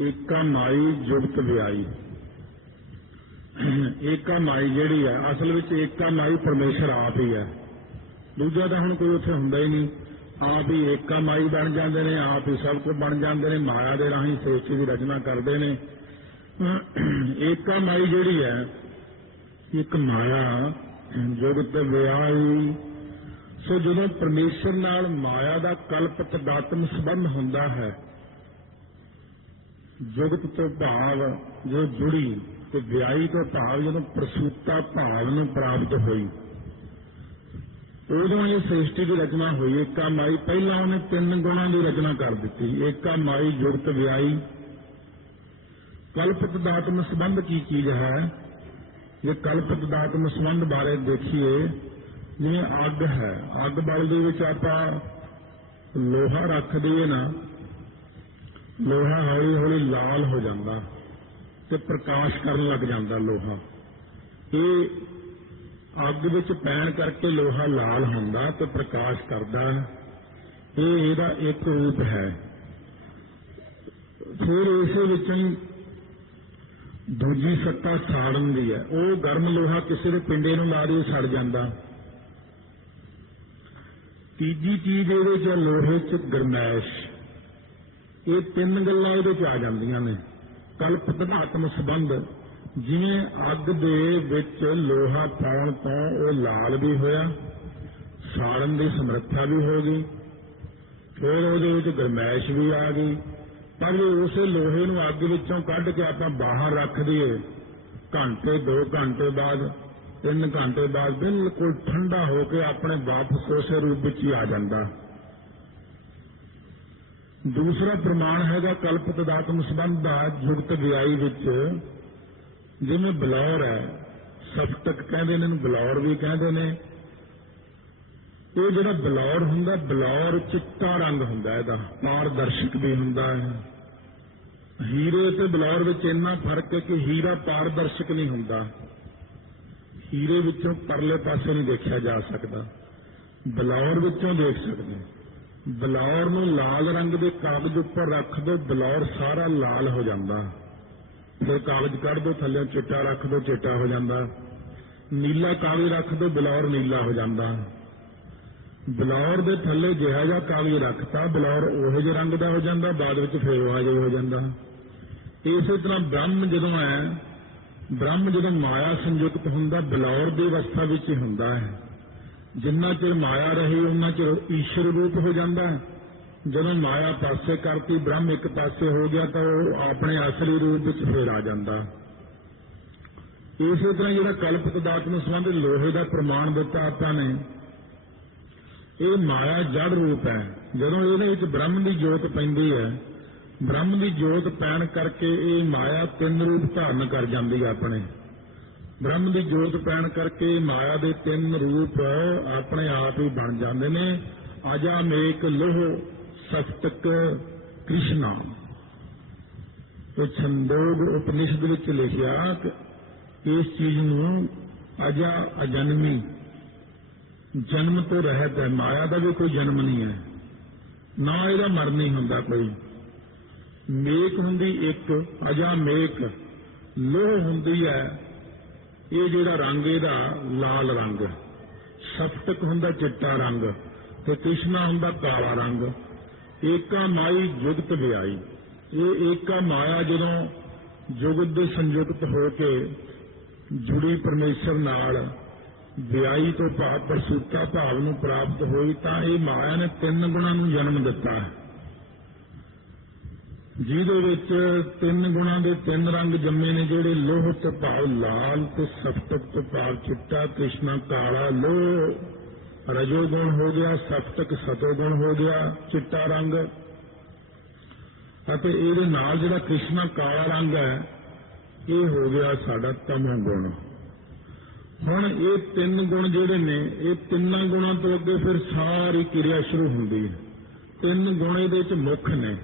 ਏਕਾ ਮਾਈ ਜੁਗਤ ਵਿਆਈ ਏਕਾ ਮਾਈ ਜਿਹੜੀ ਹੈ, ਅਸਲ ਵਿੱਚ ਏਕਾ ਮਾਈ ਪਰਮੇਸ਼ਰ ਆਪ ਹੀ ਹੈ। ਦੂਜਾ ਤਾਂ ਹੁਣ ਕੋਈ ਉੱਥੇ ਹੁੰਦਾ ਹੀ ਨਹੀਂ। ਆਪ ਹੀ ਏਕਾ ਮਾਈ ਬਣ ਜਾਂਦੇ ਨੇ, ਆਪ ਹੀ ਸਭ ਕੁਝ ਬਣ ਜਾਂਦੇ ਨੇ, ਮਾਇਆ ਦੇ ਰਾਹੀਂ ਸ੍ਰਿਸ਼ਟੀ ਦੀ ਰਚਨਾ ਕਰਦੇ ਨੇ। ਏਕਾ ਮਾਈ ਜਿਹੜੀ ਹੈ, ਇੱਕ ਮਾਇਆ, ਜੁਗਤ ਵਿਆਹੀ। ਸੋ ਜਦੋਂ ਪਰਮੇਸ਼ਰ ਨਾਲ ਮਾਇਆ ਦਾ ਕਲਪ ਤਦਾਤਮ ਸੰਬੰਧ ਹੁੰਦਾ ਹੈ ਜੁਗਤ ਤੋਂ ਭਾਵ ਜੋ ਜੁੜੀ ਤੇ ਵਿਆਹੀ ਤੋਂ ਭਾਵ ਜਦੋਂ ਪ੍ਰਸੂਤਾ ਭਾਵ ਨੂੰ ਪ੍ਰਾਪਤ ਹੋਈ। ਉਦੋਂ ਇਹ ਸ੍ਰਿਸ਼ਟੀ ਦੀ ਰਚਨਾ ਹੋਈ। ਏਕਾ ਮਾਈ, ਪਹਿਲਾਂ ਉਹਨੇ ਤਿੰਨ ਗੁਣਾਂ ਦੀ ਰਚਨਾ ਕਰ ਦਿੱਤੀ। ਏਕਾ ਮਾਈ, ਜੁਗਤ, ਵਿਆਹੀ। ਕਲਪਿਤ ਦਾਤਮ ਸੰਬੰਧ ਕੀ ਚੀਜ਼ ਹੈ? ਜੇ ਕਲਪਿਤ ਦਾਤਮ ਸੰਬੰਧ ਬਾਰੇ ਦੇਖੀਏ, ਜਿਵੇਂ ਅੱਗ ਹੈ। ਅੱਗ ਬਲ ਦੇ ਵਿੱਚ ਆਪਾਂ ਲੋਹਾ ਰੱਖ ਦਈਏ ਨਾ ਲੋਹਾ ਹੌਲੀ ਹੌਲੀ ਲਾਲ ਹੋ ਜਾਂਦਾ ਤੇ ਪ੍ਰਕਾਸ਼ ਕਰਨ ਲੱਗ ਜਾਂਦਾ ਲੋਹਾ। ਇਹ ਅੱਗ ਵਿੱਚ ਪੈਣ ਕਰਕੇ ਲੋਹਾ ਲਾਲ ਹੁੰਦਾ ਤੇ ਪ੍ਰਕਾਸ਼ ਕਰਦਾ। ਇਹ ਇਹਦਾ ਇੱਕ ਰੂਪ ਹੈ। ਫਿਰ ਇਸੇ ਵਿੱਚੋਂ ਦੂਜੀ ਸੱਤਾ ਸਾੜਨ ਦੀ ਹੈ। ਉਹ ਗਰਮ ਲੋਹਾ ਕਿਸੇ ਦੇ ਪਿੰਡੇ ਨੂੰ ਲਾ ਦੇ ਸੜ ਜਾਂਦਾ। ਤੀਜੀ ਚੀਜ਼ ਇਹਦੇ ਚ ਲੋਹੇ ਚ ਗਰਮੈਸ਼। ਇਹ ਤਿੰਨ ਗੱਲਾਂ ਇਹਦੇ ਚ ਆ ਜਾਂਦੀਆਂ ਨੇ। ਕਲਪ ਧਾਤਮ ਸੰਬੰਧ। ਜਿਵੇਂ ਅੱਗ ਦੇ ਵਿੱਚ ਲੋਹਾ ਪਾਉਣ ਤੋਂ ਉਹ ਲਾਲ ਵੀ ਹੋਇਆ, ਸਾੜਨ ਦੀ ਸਮਰੱਥਾ ਵੀ ਹੋ ਗਈ। ਫਿਰ ਉਹਦੇ ਵਿੱਚ ਗਰਮੈਸ਼ ਵੀ ਆ ਗਈ। ਪਰ ਜੇ ਉਸੇ ਲੋਹੇ ਨੂੰ ਅੱਗ ਵਿੱਚੋਂ ਕੱਢ ਕੇ ਆਪਾਂ ਬਾਹਰ ਰੱਖ ਦਈਏ, ਘੰਟੇ 2 ਘੰਟੇ ਬਾਅਦ 3 ਘੰਟੇ ਬਾਅਦ ਬਿਲਕੁਲ ਠੰਡਾ ਹੋ ਕੇ ਆਪਣੇ ਵਾਪਸ ਉਸੇ ਰੂਪ ਵਿੱਚ ਹੀ ਆ ਜਾਂਦਾ। ਦੂਸਰਾ ਪ੍ਰਮਾਣ ਹੈਗਾ ਕਲਪਿਤ ਦਾਤਮ ਸੰਬੰਧ ਦਾ ਜੁਗਤ ਵਿਆਈ ਵਿੱਚ। ਜਿਵੇਂ ਬਲੌਰ ਹੈ ਸਫਤਕ ਕਹਿੰਦੇ ਨੇ, ਇਹਨੂੰ ਬਲੌਰ ਵੀ ਕਹਿੰਦੇ ਨੇ। ਇਹ ਜਿਹੜਾ ਬਲੌਰ ਹੁੰਦਾ, ਬਲੌਰ ਚਿੱਟਾ ਰੰਗ ਹੁੰਦਾ ਇਹਦਾ, ਪਾਰਦਰਸ਼ਕ ਵੀ ਹੁੰਦਾ ਹੈ। ਹੀਰੇ ਤੇ ਬਲੌਰ ਵਿੱਚ ਇੰਨਾ ਫ਼ਰਕ ਹੈ ਕਿ ਹੀਰਾ ਪਾਰਦਰਸ਼ਕ ਨਹੀਂ ਹੁੰਦਾ। ਹੀਰੇ ਵਿੱਚੋਂ ਪਰਲੇ ਪਾਸੇ ਨਹੀਂ ਦੇਖਿਆ ਜਾ ਸਕਦਾ। ਬਲੌਰ ਵਿੱਚੋਂ ਦੇਖ ਸਕਦੇ ਬਲੌਰ ਨੂੰ ਲਾਲ ਰੰਗ ਦੇ ਕਾਗਜ਼ ਉੱਪਰ ਰੱਖ ਦੋ, ਬਲੌਰ ਸਾਰਾ ਲਾਲ ਹੋ ਜਾਂਦਾ। ਫਿਰ ਕਾਗਜ਼ ਕੱਢ ਦੋ, ਥੱਲੇ ਚਿੱਟਾ ਰੱਖ ਦੋ, ਚਿੱਟਾ ਹੋ ਜਾਂਦਾ। ਨੀਲਾ ਕਾਗਜ਼ ਰੱਖ ਦੋ, ਬਲੌਰ ਨੀਲਾ ਹੋ ਜਾਂਦਾ। ਬਲੌਰ ਦੇ ਥੱਲੇ ਜਿਹੜਾ ਜਿਹਾ ਕਾਗਜ਼ ਰੱਖਤਾ, ਬਲੌਰ ਉਹੋ ਜਿਹੇ ਰੰਗ ਦਾ ਹੋ ਜਾਂਦਾ, ਬਾਅਦ ਵਿੱਚ ਫੇਰ ਉਹ ਜਿਹਾ ਹੋ ਜਾਂਦਾ। ਇਸੇ ਤਰ੍ਹਾਂ ਬ੍ਰਹਮ ਜਦੋਂ ਹੈ, ਬ੍ਰਹਮ ਜਦੋਂ ਮਾਇਆ ਸੰਯੁਕਤ ਹੁੰਦਾ, ਬਲੌਰ ਦੀ ਅਵਸਥਾ ਵਿੱਚ ਹੀ ਹੁੰਦਾ ਹੈ। ਜਿੰਨਾ ਚਿਰ ਮਾਇਆ ਰਹੇ ਉਹਨਾਂ ਚਿਰ ਈਸ਼ਰ ਰੂਪ ਹੋ ਜਾਂਦਾ ਹੈ। ਜਦੋਂ ਮਾਇਆ ਪਾਸੇ ਕਰਤੀ, ਬ੍ਰਹਮ ਇੱਕ ਪਾਸੇ ਹੋ ਗਿਆ, ਤਾਂ ਉਹ ਆਪਣੇ ਅਸਲੀ ਰੂਪ ਵਿੱਚ ਫੇਰ ਆ ਜਾਂਦਾ। ਇਸੇ ਤਰ੍ਹਾਂ ਜਿਹੜਾ ਕਲਪ ਪਦਾਰਥ ਨੂੰ ਸੰਬੰਧ ਲੋਹੇ ਦਾ ਪ੍ਰਮਾਣ ਦਿੱਤਾ ਆਪਾਂ ਨੇ, ਇਹ ਮਾਇਆ ਜੜ ਰੂਪ ਹੈ। ਜਦੋਂ ਇਹਦੇ ਵਿੱਚ ਬ੍ਰਹਮ ਦੀ ਜੋਤ ਪੈਂਦੀ ਹੈ, ਬ੍ਰਹਮ ਦੀ ਜੋਤ ਪੈਣ ਕਰਕੇ ਇਹ ਮਾਇਆ ਤਿੰਨ ਰੂਪ ਧਾਰਨ ਕਰ ਜਾਂਦੀ ਹੈ ਆਪਣੇ। ਬ੍ਰਹਮ ਦੀ ਜੋਤ ਪੈਣ ਕਰਕੇ ਮਾਇਆ ਦੇ ਤਿੰਨ ਰੂਪ ਆਪਣੇ ਆਪ ਹੀ ਬਣ ਜਾਂਦੇ ਨੇ। ਅਜਾ ਮੇਕ ਲੋਹ ਸਤਕ ਕ੍ਰਿਸ਼ਨਾ। ਉਹ ਛੰਦੋਗ ਉਪਨਿਸ਼ਦ ਵਿੱਚ ਲਿਖਿਆ ਕਿ ਇਸ ਚੀਜ਼ ਨੂੰ ਅਜਾ ਅਜਨਮੀ। ਜਨਮ ਤੋਂ ਰਹਿਤ ਹੈ। ਮਾਇਆ ਦਾ ਵੀ ਕੋਈ ਜਨਮ ਨਹੀਂ ਹੈ। ਨਾ ਇਹਦਾ ਮਰਨ ਨਹੀਂ ਹੁੰਦਾ ਕੋਈ। ਮੇਕ ਹੁੰਦੀ ਇੱਕ, ਅਜਾ ਮੇਕ ਲੋਹ ਹੁੰਦੀ ਹੈ। ਇਹ ਜਿਹੜਾ ਰੰਗ ਇਹਦਾ ਲਾਲ ਰੰਗ। ਸਪਤਕ ਹੁੰਦਾ ਚਿੱਟਾ ਰੰਗ ਤੇ ਕ੍ਰਿਸ਼ਨਾ ਹੁੰਦਾ ਕਾਲਾ ਰੰਗ। ਏਕਾ ਮਾਈ ਜੁਗਤ ਵਿਆਈ ਇਹ ਏਕਾ ਮਾਇਆ ਜਦੋਂ ਜੁਗਤ ਦੇ ਸੰਯੁਕਤ ਹੋ ਕੇ ਜੁੜੀ ਪਰਮੇਸ਼ਰ ਨਾਲ ਵਿਆਹੀ ਤੋਂ ਭਾਵ ਪ੍ਰਸੂਤਾ ਭਾਵ ਨੂੰ ਪ੍ਰਾਪਤ ਹੋਈ ਤਾਂ ਇਹ ਮਾਇਆ ਨੇ ਤਿੰਨ ਗੁਣਾਂ ਨੂੰ ਜਨਮ ਦਿੱਤਾ ਹੈ। ਜਿਹਦੇ ਵਿੱਚ ਤਿੰਨ ਗੁਣਾਂ ਦੇ ਤਿੰਨ ਰੰਗ ਜੰਮੇ ਨੇ, ਜਿਹੜੇ ਲੋਹ ਤੋਂ ਭਾਵ ਲਾਲ ਤੇ ਸਫਤਕ ਤੋਂ ਭਾਵ ਚਿੱਟਾ ਕ੍ਰਿਸ਼ਨਾ ਕਾਲਾ ਲੋਹ। ਰਜੋ ਗੁਣ ਹੋ ਗਿਆ ਸਫਤਕ ਸਤੋ ਗੁਣ ਹੋ ਗਿਆ, ਚਿੱਟਾ ਰੰਗ। ਅਤੇ ਇਹਦੇ ਨਾਲ ਜਿਹੜਾ ਕ੍ਰਿਸ਼ਨਾ ਕਾਲਾ ਰੰਗ ਹੈ, ਇਹ ਹੋ ਗਿਆ ਸਾਡਾ ਤਮੋ ਗੁਣ। ਹੁਣ ਇਹ ਤਿੰਨ ਗੁਣ ਜਿਹੜੇ ਨੇ, ਇਹ ਤਿੰਨਾਂ ਗੁਣਾਂ ਤੋਂ ਅੱਗੇ ਫਿਰ ਸਾਰੀ ਕਿਰਿਆ ਸ਼ੁਰੂ ਹੁੰਦੀ ਹੈ। ਤਿੰਨ ਗੁਣ ਇਹਦੇ ਵਿੱਚ ਮੁੱਖ ਨੇ।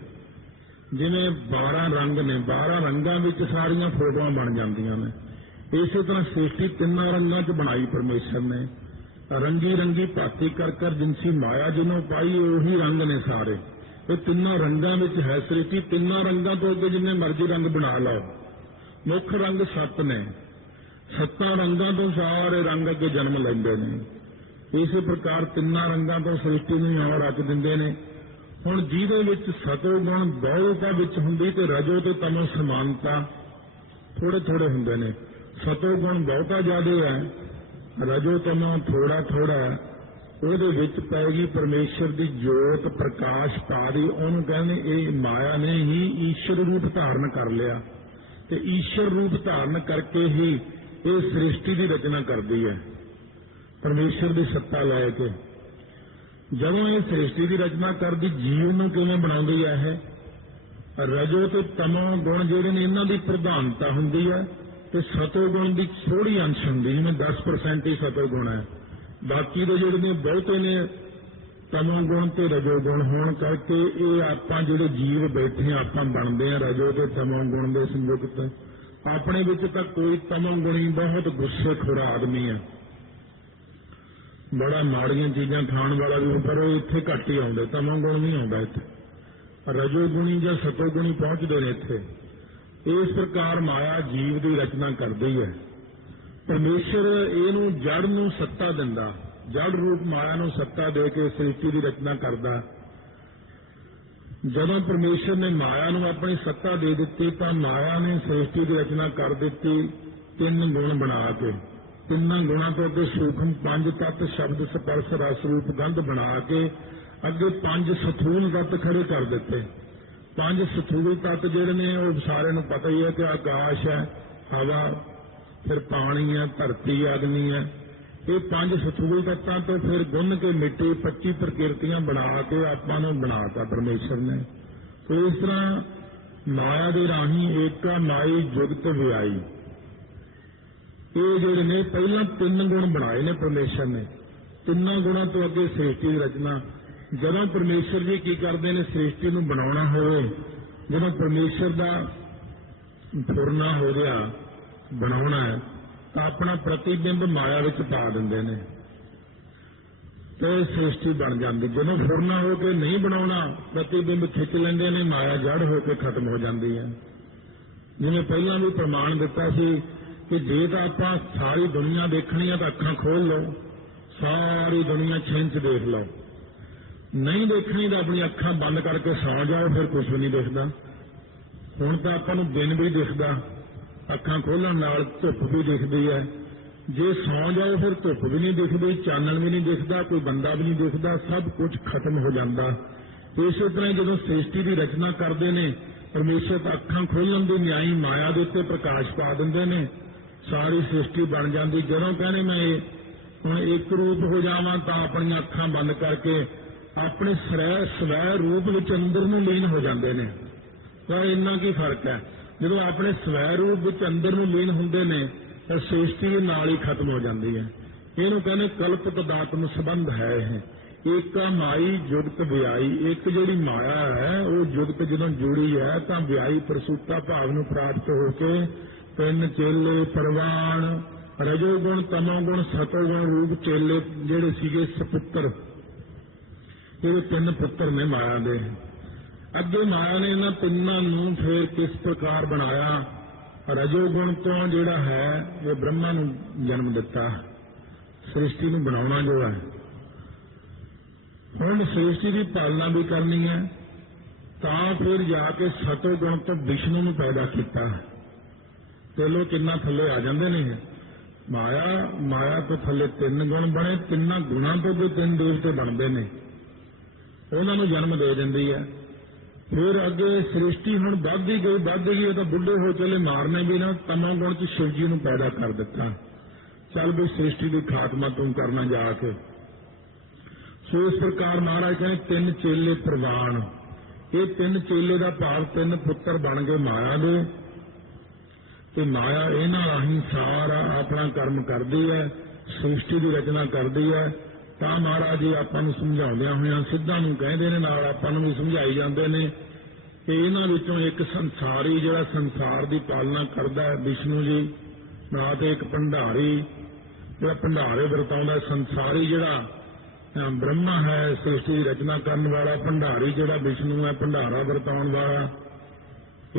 ਜਿਵੇਂ 12 ਰੰਗ ਨੇ 12 ਰੰਗਾਂ ਵਿੱਚ ਸਾਰੀਆਂ ਫੋਟੋਆਂ ਬਣ ਜਾਂਦੀਆਂ ਨੇ। ਇਸੇ ਤਰ੍ਹਾਂ ਸ੍ਰਿਸ਼ਟੀ ਤਿੰਨਾਂ ਰੰਗਾਂ 'ਚ ਬਣਾਈ ਪਰਮੇਸ਼ਰ ਨੇ। ਰੰਗੀ ਰੰਗੀ ਭਾਤੀ ਕਰ ਕਰ ਜਿਨਸੀ ਮਾਇਆ ਜਿਹਨੂੰ ਪਾਈ, ਉਹੀ ਰੰਗ ਨੇ ਸਾਰੇ। ਇਹ ਤਿੰਨਾਂ ਰੰਗਾਂ ਵਿੱਚ ਹੈ ਸ੍ਰਿਸ਼ਟੀ, ਤਿੰਨਾਂ ਰੰਗਾਂ ਤੋਂ ਅੱਗੇ ਜਿੰਨੇ ਮਰਜ਼ੀ ਰੰਗ ਬਣਾ ਲਓ। ਮੁੱਖ ਰੰਗ ਸੱਤ ਨੇ। ਸੱਤਾਂ ਰੰਗਾਂ ਤੋਂ ਸਾਰੇ ਰੰਗ ਅੱਗੇ ਜਨਮ ਲੈਂਦੇ ਨੇ। ਇਸੇ ਪ੍ਰਕਾਰ ਤਿੰਨਾਂ ਰੰਗਾਂ ਤੋਂ ਸ੍ਰਿਸ਼ਟੀ ਨੂੰ ਆਉ ਰਚ ਦਿੰਦੇ ਨੇ। ਹੁਣ ਜਿਹਦੇ ਵਿੱਚ ਸਤੋ ਗੁਣ ਬਹੁਤਾ ਵਿੱਚ ਹੁੰਦੀ ਤੇ ਰਜੋ ਤੇ ਤਮੋ ਸਮਾਨਤਾ ਥੋੜੇ ਥੋੜੇ ਹੁੰਦੇ ਨੇ। ਸਤੋ ਗੁਣ ਬਹੁਤਾ ਜ਼ਿਆਦਾ ਹੈ, ਰਜੋ ਤਮੋ ਥੋੜਾ ਥੋੜਾ ਉਹਦੇ ਵਿੱਚ ਪੈਗੀ ਪਰਮੇਸ਼ਰ ਦੀ ਜੋਤ, ਪ੍ਰਕਾਸ਼ ਪਾ ਦੀ ਉਹਨੂੰ ਕਹਿੰਦੇ ਇਹ ਮਾਇਆ ਨੇ ਹੀ ਈਸ਼ਰ ਰੂਪ ਧਾਰਨ ਕਰ ਲਿਆ। ਤੇ ਈਸ਼ਰ ਰੂਪ ਧਾਰਨ ਕਰਕੇ ਹੀ ਇਹ ਸ੍ਰਿਸ਼ਟੀ ਦੀ ਰਚਨਾ ਕਰਦੀ ਹੈ। ਪਰਮੇਸ਼ਰ ਦੀ ਸੱਤਾ ਲੈ ਕੇ। ਜਦੋਂ ਇਹ ਸ੍ਰਿਸ਼ਟੀ ਦੀ ਰਚਨਾ ਕਰਦੀ ਜੀਵ ਨੂੰ ਕਿਵੇਂ ਬਣਾਉਂਦੀ ਹੈ ਇਹ? ਰਜੋ ਤੇ ਤਮੋ ਗੁਣ ਜਿਹੜੇ ਨੇ ਇਹਨਾਂ ਦੀ ਪ੍ਰਧਾਨਤਾ ਹੁੰਦੀ ਹੈ ਤੇ ਸਤੋ ਗੁਣ ਦੀ ਥੋੜੀ ਅੰਸ਼ ਹੁੰਦੀ ਜਿਵੇਂ 10% ਹੀ ਸਤੋ ਗੁਣ ਹੈ। ਬਾਕੀ ਦੇ ਜਿਹੜੇ ਨੇ ਬਹੁਤੇ ਨੇ ਤਮੋ ਗੁਣ ਤੇ ਰਜੋ ਗੁਣ ਹੋਣ ਕਰਕੇ ਇਹ ਆਪਾਂ ਜਿਹੜੇ ਜੀਵ ਬੈਠੇ ਹਾਂ, ਆਪਾਂ ਬਣਦੇ ਆ ਰਜੋ ਤੇ ਤਮੋ ਗੁਣ ਦੇ ਸੰਯੁਕਤ। ਆਪਣੇ ਵਿੱਚ ਤਾਂ ਕੋਈ ਤਮੋ ਗੁਣੀ ਬਹੁਤ ਗੁੱਸੇ ਖੋਰਾ ਆਦਮੀ ਹੈ। ਬੜਾ ਮਾੜੀਆਂ ਚੀਜ਼ਾਂ ਖਾਣ ਵਾਲਾ ਵੀ, ਪਰ ਉਹ ਇੱਥੇ ਘੱਟ ਹੀ ਆਉਂਦੇ ਤਮਾ ਗੁਣ ਨਹੀਂ ਆਉਂਦਾ ਇੱਥੇ। ਰਜੋ ਗੁਣੀ ਜਾਂ ਸਤੋ ਗੁਣੀ ਪਹੁੰਚਦੇ ਨੇ ਇੱਥੇ। ਇਸ ਪ੍ਰਕਾਰ ਮਾਇਆ ਜੀਵ ਦੀ ਰਚਨਾ ਕਰਦੀ ਹੈ। ਪਰਮੇਸ਼ਰ ਇਹਨੂੰ ਜੜ ਨੂੰ ਸੱਤਾ ਦਿੰਦਾ। ਜੜ ਰੂਪ ਮਾਇਆ ਨੂੰ ਸੱਤਾ ਦੇ ਕੇ ਸ੍ਰਿਸ਼ਟੀ ਦੀ ਰਚਨਾ ਕਰਦਾ। ਜਦੋਂ ਪਰਮੇਸ਼ਰ ਨੇ ਮਾਇਆ ਨੂੰ ਆਪਣੀ ਸੱਤਾ ਦੇ ਦਿੱਤੀ, ਤਾਂ ਮਾਇਆ ਨੇ ਸ੍ਰਿਸ਼ਟੀ ਦੀ ਰਚਨਾ ਕਰ ਦਿੱਤੀ, ਤਿੰਨ ਗੁਣ ਬਣਾ ਕੇ। ਤਿੰਨਾਂ ਗੁਣਾਂ ਤੋਂ ਅੱਗੇ ਸੂਖਮ ਪੰਜ ਤੱਤ ਸ਼ਬਦ ਸਪਰਸ਼ ਰਸ ਰੂਪ ਗੰਧ ਬਣਾ ਕੇ ਅੱਗੇ ਪੰਜ ਸਥੂਲ ਤੱਤ ਖੜੇ ਕਰ ਦਿੱਤੇ। ਪੰਜ ਸਥੂਲ ਤੱਤ ਜਿਹੜੇ ਨੇ ਉਹ ਸਾਰਿਆਂ ਨੂੰ ਪਤਾ ਹੀ ਹੈ ਕਿ ਆਕਾਸ਼ ਹੈ, ਹਵਾ, ਫਿਰ ਪਾਣੀ ਹੈ, ਧਰਤੀ ਅਗਨੀ ਹੈ। ਇਹ ਪੰਜ ਸਥੂਲ ਤੱਤਾਂ ਤੋਂ ਫਿਰ ਗੁੰਨ ਕੇ ਮਿੱਟੀ 25 ਪ੍ਰਕਿਰਤੀਆਂ ਬਣਾ ਕੇ ਆਪਾਂ ਨੂੰ ਬਣਾਤਾ ਪਰਮੇਸ਼ਰ ਨੇ। ਤੇ ਇਸ ਤਰ੍ਹਾਂ ਮਾਇਆ ਦੇ ਰਾਹੀਂ ਏਕਾ ਮਾਈ ਜੁਗਤ ਵਿਆਈ। ਇਹ ਜਿਹੜੇ ਨੇ, ਪਹਿਲਾਂ ਤਿੰਨ ਗੁਣ ਬਣਾਏ ਨੇ ਪਰਮੇਸ਼ਰ ਨੇ। ਤਿੰਨਾਂ ਗੁਣਾਂ ਤੋਂ ਅੱਗੇ ਸ੍ਰਿਸ਼ਟੀ ਦੀ ਰਚਨਾ। ਜਦੋਂ ਪਰਮੇਸ਼ਰ ਜੀ ਕੀ ਕਰਦੇ ਨੇ, ਸ੍ਰਿਸ਼ਟੀ ਨੂੰ ਬਣਾਉਣਾ ਹੋਵੇ, ਜਦੋਂ ਪਰਮੇਸ਼ਰ ਦਾ ਫੁਰਨਾ ਹੋ ਗਿਆ, ਬਣਾਉਣਾ ਤਾਂ ਆਪਣਾ ਪ੍ਰਤੀਬਿੰਬ ਮਾਇਆ ਵਿੱਚ ਪਾ ਦਿੰਦੇ ਨੇ। ਤੇ ਸ੍ਰਿਸ਼ਟੀ ਬਣ ਜਾਂਦੀ। ਜਦੋਂ ਫੁਰਨਾ ਹੋ ਕੇ ਨਹੀਂ ਬਣਾਉਣਾ, ਪ੍ਰਤੀਬਿੰਬ ਖਿੱਚ ਲੈਂਦੇ ਨੇ, ਮਾਇਆ ਜੜ ਹੋ ਕੇ ਖਤਮ ਹੋ ਜਾਂਦੀ ਹੈ। ਜਿਵੇਂ ਪਹਿਲਾਂ ਵੀ ਪ੍ਰਮਾਣ ਦਿੱਤਾ ਸੀ ਕਿ ਜੇ ਤਾਂ ਆਪਾਂ ਸਾਰੀ ਦੁਨੀਆ ਦੇਖਣੀ ਹੈ ਤਾਂ ਅੱਖਾਂ ਖੋਲ ਲਓ। ਸਾਰੀ ਦੁਨੀਆ ਛਿੰਚ ਦੇਖ ਲਓ। ਨਹੀਂ ਦੇਖਣੀ ਤਾਂ ਆਪਣੀ ਅੱਖਾਂ ਬੰਦ ਕਰਕੇ ਸੌ ਜਾਓ, ਫਿਰ ਕੁਝ ਵੀ ਨਹੀਂ ਦਿਖਦਾ। ਹੁਣ ਤਾਂ ਆਪਾਂ ਨੂੰ ਦਿਨ ਵੀ ਦਿਖਦਾ। ਅੱਖਾਂ ਖੋਲਣ ਨਾਲ ਧੁੱਪ ਵੀ ਦਿਖਦੀ ਹੈ। ਜੇ ਸੌ ਜਾਓ, ਫਿਰ ਧੁੱਪ ਵੀ ਨਹੀਂ ਦਿਖਦੀ, ਚਾਨਣ ਵੀ ਨਹੀਂ ਦਿਖਦਾ, ਕੋਈ ਬੰਦਾ ਵੀ ਨਹੀਂ ਦਿਖਦਾ, ਸਭ ਕੁਝ ਖਤਮ ਹੋ ਜਾਂਦਾ। ਇਸੇ ਤਰ੍ਹਾਂ ਜਦੋਂ ਸ੍ਰਿਸ਼ਟੀ ਦੀ ਰਚਨਾ ਕਰਦੇ ਨੇ, ਪਰਮੇਸ਼ਰ ਅੱਖਾਂ ਖੋਲਣ ਦੀ ਨਿਆਈ ਮਾਇਆ ਦੇ ਉੱਤੇ ਪ੍ਰਕਾਸ਼ ਪਾ ਦਿੰਦੇ ਨੇ। ਸਾਰੀ ਸ੍ਰਿਸ਼ਟੀ ਬਣ ਜਾਂਦੀ। ਜਦੋਂ ਕਹਿੰਦੇ ਮੈਂ ਇਹ ਹੁਣ ਇੱਕ ਰੂਪ ਹੋ ਜਾਵਾਂ ਤਾਂ ਆਪਣੀਆਂ ਅੱਖਾਂ ਬੰਦ ਕਰਕੇ ਆਪਣੇ ਸਵੈ ਸਵੈ ਰੂਪ ਵਿੱਚ ਅੰਦਰ ਨੂੰ ਲੀਨ ਹੋ ਜਾਂਦੇ ਨੇ। ਤਾਂ ਇੰਨਾ ਕੀ ਫ਼ਰਕ ਹੈ? ਜਦੋਂ ਆਪਣੇ ਸਵੈ ਰੂਪ ਵਿੱਚ ਅੰਦਰ ਨੂੰ ਲੀਨ ਹੁੰਦੇ ਨੇ, ਤਾਂ ਸ੍ਰਿਸ਼ਟੀ ਦੇ ਨਾਲ ਹੀ ਖਤਮ ਹੋ ਜਾਂਦੀ ਹੈ। ਇਹਨੂੰ ਕਹਿੰਦੇ ਕਲਪਤ ਦਾਤਮ ਸੰਬੰਧ ਹੈ ਇਹ। ਏਕਾ ਮਾਈ, ਜੁਗਤ ਵਿਆਈ। ਇੱਕ ਜਿਹੜੀ ਮਾਇਆ ਹੈ, ਉਹ ਜੁਗਤ ਜਦੋਂ ਜੁੜੀ ਹੈ, ਤਾਂ ਵਿਆਈ ਪ੍ਰਸੂਤਾ ਭਾਵ ਨੂੰ ਪ੍ਰਾਪਤ ਹੋ ਕੇ ਤਿੰਨ ਚੇਲੇ ਪਰਵਾਨ ਰਜੋ ਗੁਣ, ਤਮੋ ਗੁਣ, ਸਤੋ ਗੁਣ, ਰੂਪ ਚੇਲੇ ਜਿਹੜੇ ਸੀਗੇ ਸਪੁੱਤਰ। ਇਹਦੇ ਤਿੰਨ ਪੁੱਤਰ ਨੇ ਮਾਇਆ ਦੇ। ਅੱਗੇ ਮਾਇਆ ਨੇ ਇਹਨਾਂ ਤਿੰਨਾਂ ਨੂੰ ਫੇਰ ਕਿਸ ਪ੍ਰਕਾਰ ਬਣਾਇਆ? ਰਜੋ ਗੁਣ ਤੋਂ ਜਿਹੜਾ ਹੈ, ਇਹ ਬ੍ਰਹਮਾ ਨੂੰ ਜਨਮ ਦਿੱਤਾ। ਸ੍ਰਿਸ਼ਟੀ ਨੂੰ ਬਣਾਉਣਾ ਜੋ ਹੈ। ਹੁਣ ਸ੍ਰਿਸ਼ਟੀ ਦੀ ਪਾਲਣਾ ਵੀ ਕਰਨੀ ਹੈ। ਤਾਂ ਫਿਰ ਜਾ ਕੇ ਸਤੋ ਗੁਣ ਤੋਂ ਵਿਸ਼ਨੂੰ ਨੂੰ ਪੈਦਾ ਕੀਤਾ। ਤੇ ਕਿੰਨਾ ਥੱਲੇ ਆ ਜਾਂਦੇ ਨੇ ਮਾਇਆ ਮਾਇਆ ਤੋਂ ਥੱਲੇ ਤਿੰਨ ਗੁਣ ਬਣੇ, ਤਿੰਨਾਂ ਗੁਣਾਂ ਤੋਂ ਵੀ ਤਿੰਨ ਦੇਵਤੇ ਬਣਦੇ ਨੇ। ਉਹਨਾਂ ਨੂੰ ਜਨਮ ਦੇ ਦਿੰਦੀ ਹੈ। ਫਿਰ ਅੱਗੇ ਸ੍ਰਿਸ਼ਟੀ ਹੁਣ ਵੱਧਦੀ ਗਈ ਵੱਧਦੀ ਗਈ, ਉਹ ਤਾਂ ਬੁੱਢੇ ਹੋ ਚਲੇ ਮਾਰਨੇ ਵੀ ਨਾ ਤਮਾ ਗੁਣ ਚ ਸ਼ਿਵ ਜੀ ਨੂੰ ਪੈਦਾ ਕਰ ਦਿੱਤਾ। ਚੱਲ ਵੀ ਸ੍ਰਿਸ਼ਟੀ ਦੀ ਖਾਤਮਾ ਤੂੰ ਕਰਨਾ ਜਾ ਕੇ। ਸੋ ਇਸ ਪ੍ਰਕਾਰ ਮਹਾਰਾਜ ਕਹਿੰਦੇ ਤਿੰਨ ਚੇਲੇ ਪ੍ਰਵਾਨ। ਇਹ ਤਿੰਨ ਚੇਲੇ ਦਾ ਭਾਵ ਤਿੰਨ ਪੁੱਤਰ ਬਣ ਗਏ ਮਾਇਆ ਦੇ। ਤੇ ਮਾਇਆ ਇਹਨਾਂ ਰਾਹੀਂ ਸਾਰਾ ਆਪਣਾ ਕਰਮ ਕਰਦੀ ਹੈ, ਸ੍ਰਿਸ਼ਟੀ ਦੀ ਰਚਨਾ ਕਰਦੀ ਹੈ। ਤਾਂ ਮਹਾਰਾਜ ਜੀ ਆਪਾਂ ਨੂੰ ਸਮਝਾਉਂਦਿਆਂ ਹੋਇਆਂ ਸਿੱਧਾਂ ਨੂੰ ਕਹਿੰਦੇ ਨੇ, ਨਾਲ ਆਪਾਂ ਨੂੰ ਵੀ ਸਮਝਾਈ ਜਾਂਦੇ ਨੇ ਕਿ ਇਹਨਾਂ ਵਿੱਚੋਂ ਇੱਕ ਸੰਸਾਰੀ ਜਿਹੜਾ ਸੰਸਾਰ ਦੀ ਪਾਲਣਾ ਕਰਦਾ ਹੈ, ਵਿਸ਼ਨੂੰ ਜੀ, ਨਾ ਤੇ ਇੱਕ ਭੰਡਾਰੀ, ਜਿਹੜਾ ਭੰਡਾਰੇ ਵਰਤਾਉਂਦਾ ਸੰਸਾਰੀ ਜਿਹੜਾ ਬ੍ਰਹਮਾ ਹੈ, ਸ੍ਰਿਸ਼ਟੀ ਦੀ ਰਚਨਾ ਕਰਨ ਵਾਲਾ, ਭੰਡਾਰੀ ਜਿਹੜਾ ਵਿਸ਼ਨੂੰ ਹੈ, ਭੰਡਾਰਾ ਵਰਤਾਉਣ ਵਾਲਾ।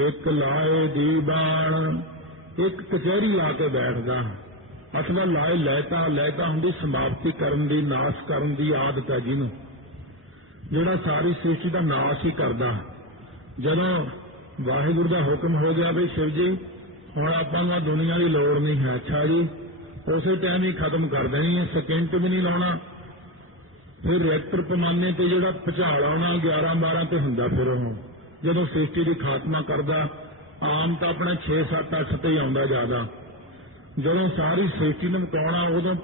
ਇੱਕ ਲਾਏ ਦੀਵਾਨ ਇੱਕ ਕਚਹਿਰੀ ਲਾ ਕੇ ਬੈਠਦਾ। ਅਸਲਾ ਲਾਏ ਲੈਤਾ ਲੈਤਾ ਹੁੰਦੀ ਸਮਾਪਤੀ ਕਰਨ ਦੀ, ਨਾਸ਼ ਕਰਨ ਦੀ ਆਦਤ ਹੈ ਜਿਹਨੂੰ। ਜਿਹੜਾ ਸਾਰੀ ਸ੍ਰਿਸ਼ਟੀ ਦਾ ਨਾਸ਼ ਹੀ ਕਰਦਾ। ਜਦੋਂ ਵਾਹਿਗੁਰੂ ਦਾ ਹੁਕਮ ਹੋ ਗਿਆ ਵੀ ਸ਼ਿਵ ਜੀ, ਹੁਣ ਆਪਾਂ ਨੂੰ ਆਹ ਦੁਨੀਆ ਦੀ ਲੋੜ ਨਹੀਂ ਹੈ। ਅੱਛਾ ਜੀ, ਉਸੇ ਟਾਈਮ ਹੀ ਖਤਮ ਕਰ ਦੇਣੀ ਹੈ ਸਕਿੰਟ ਵੀ ਨਹੀਂ ਲਾਉਣਾ। ਫਿਰ ਰਿਐਕਟਰ ਪਮਾਨੇ ਤੇ ਜਿਹੜਾ ਭੁਚਾਲ ਆਉਣਾ 11 12 ਤੇ ਹੁੰਦਾ ਫਿਰ ਉਹ। ਜਦੋਂ ਸ੍ਰਿਸ਼ਟੀ ਦੀ ਖਾਤਮਾ ਕਰਦਾ ਆਮ ਤਾਂ ਆਪਣਾ 6 7 8 ਤੇ ਹੀ ਆਉਂਦਾ ਜ਼ਿਆਦਾ। ਜਦੋਂ ਸਾਰੀ ਸ੍ਰਿਸ਼ਟੀ ਨੂੰ ਮਕਾਉਣਾ ਉਦੋਂ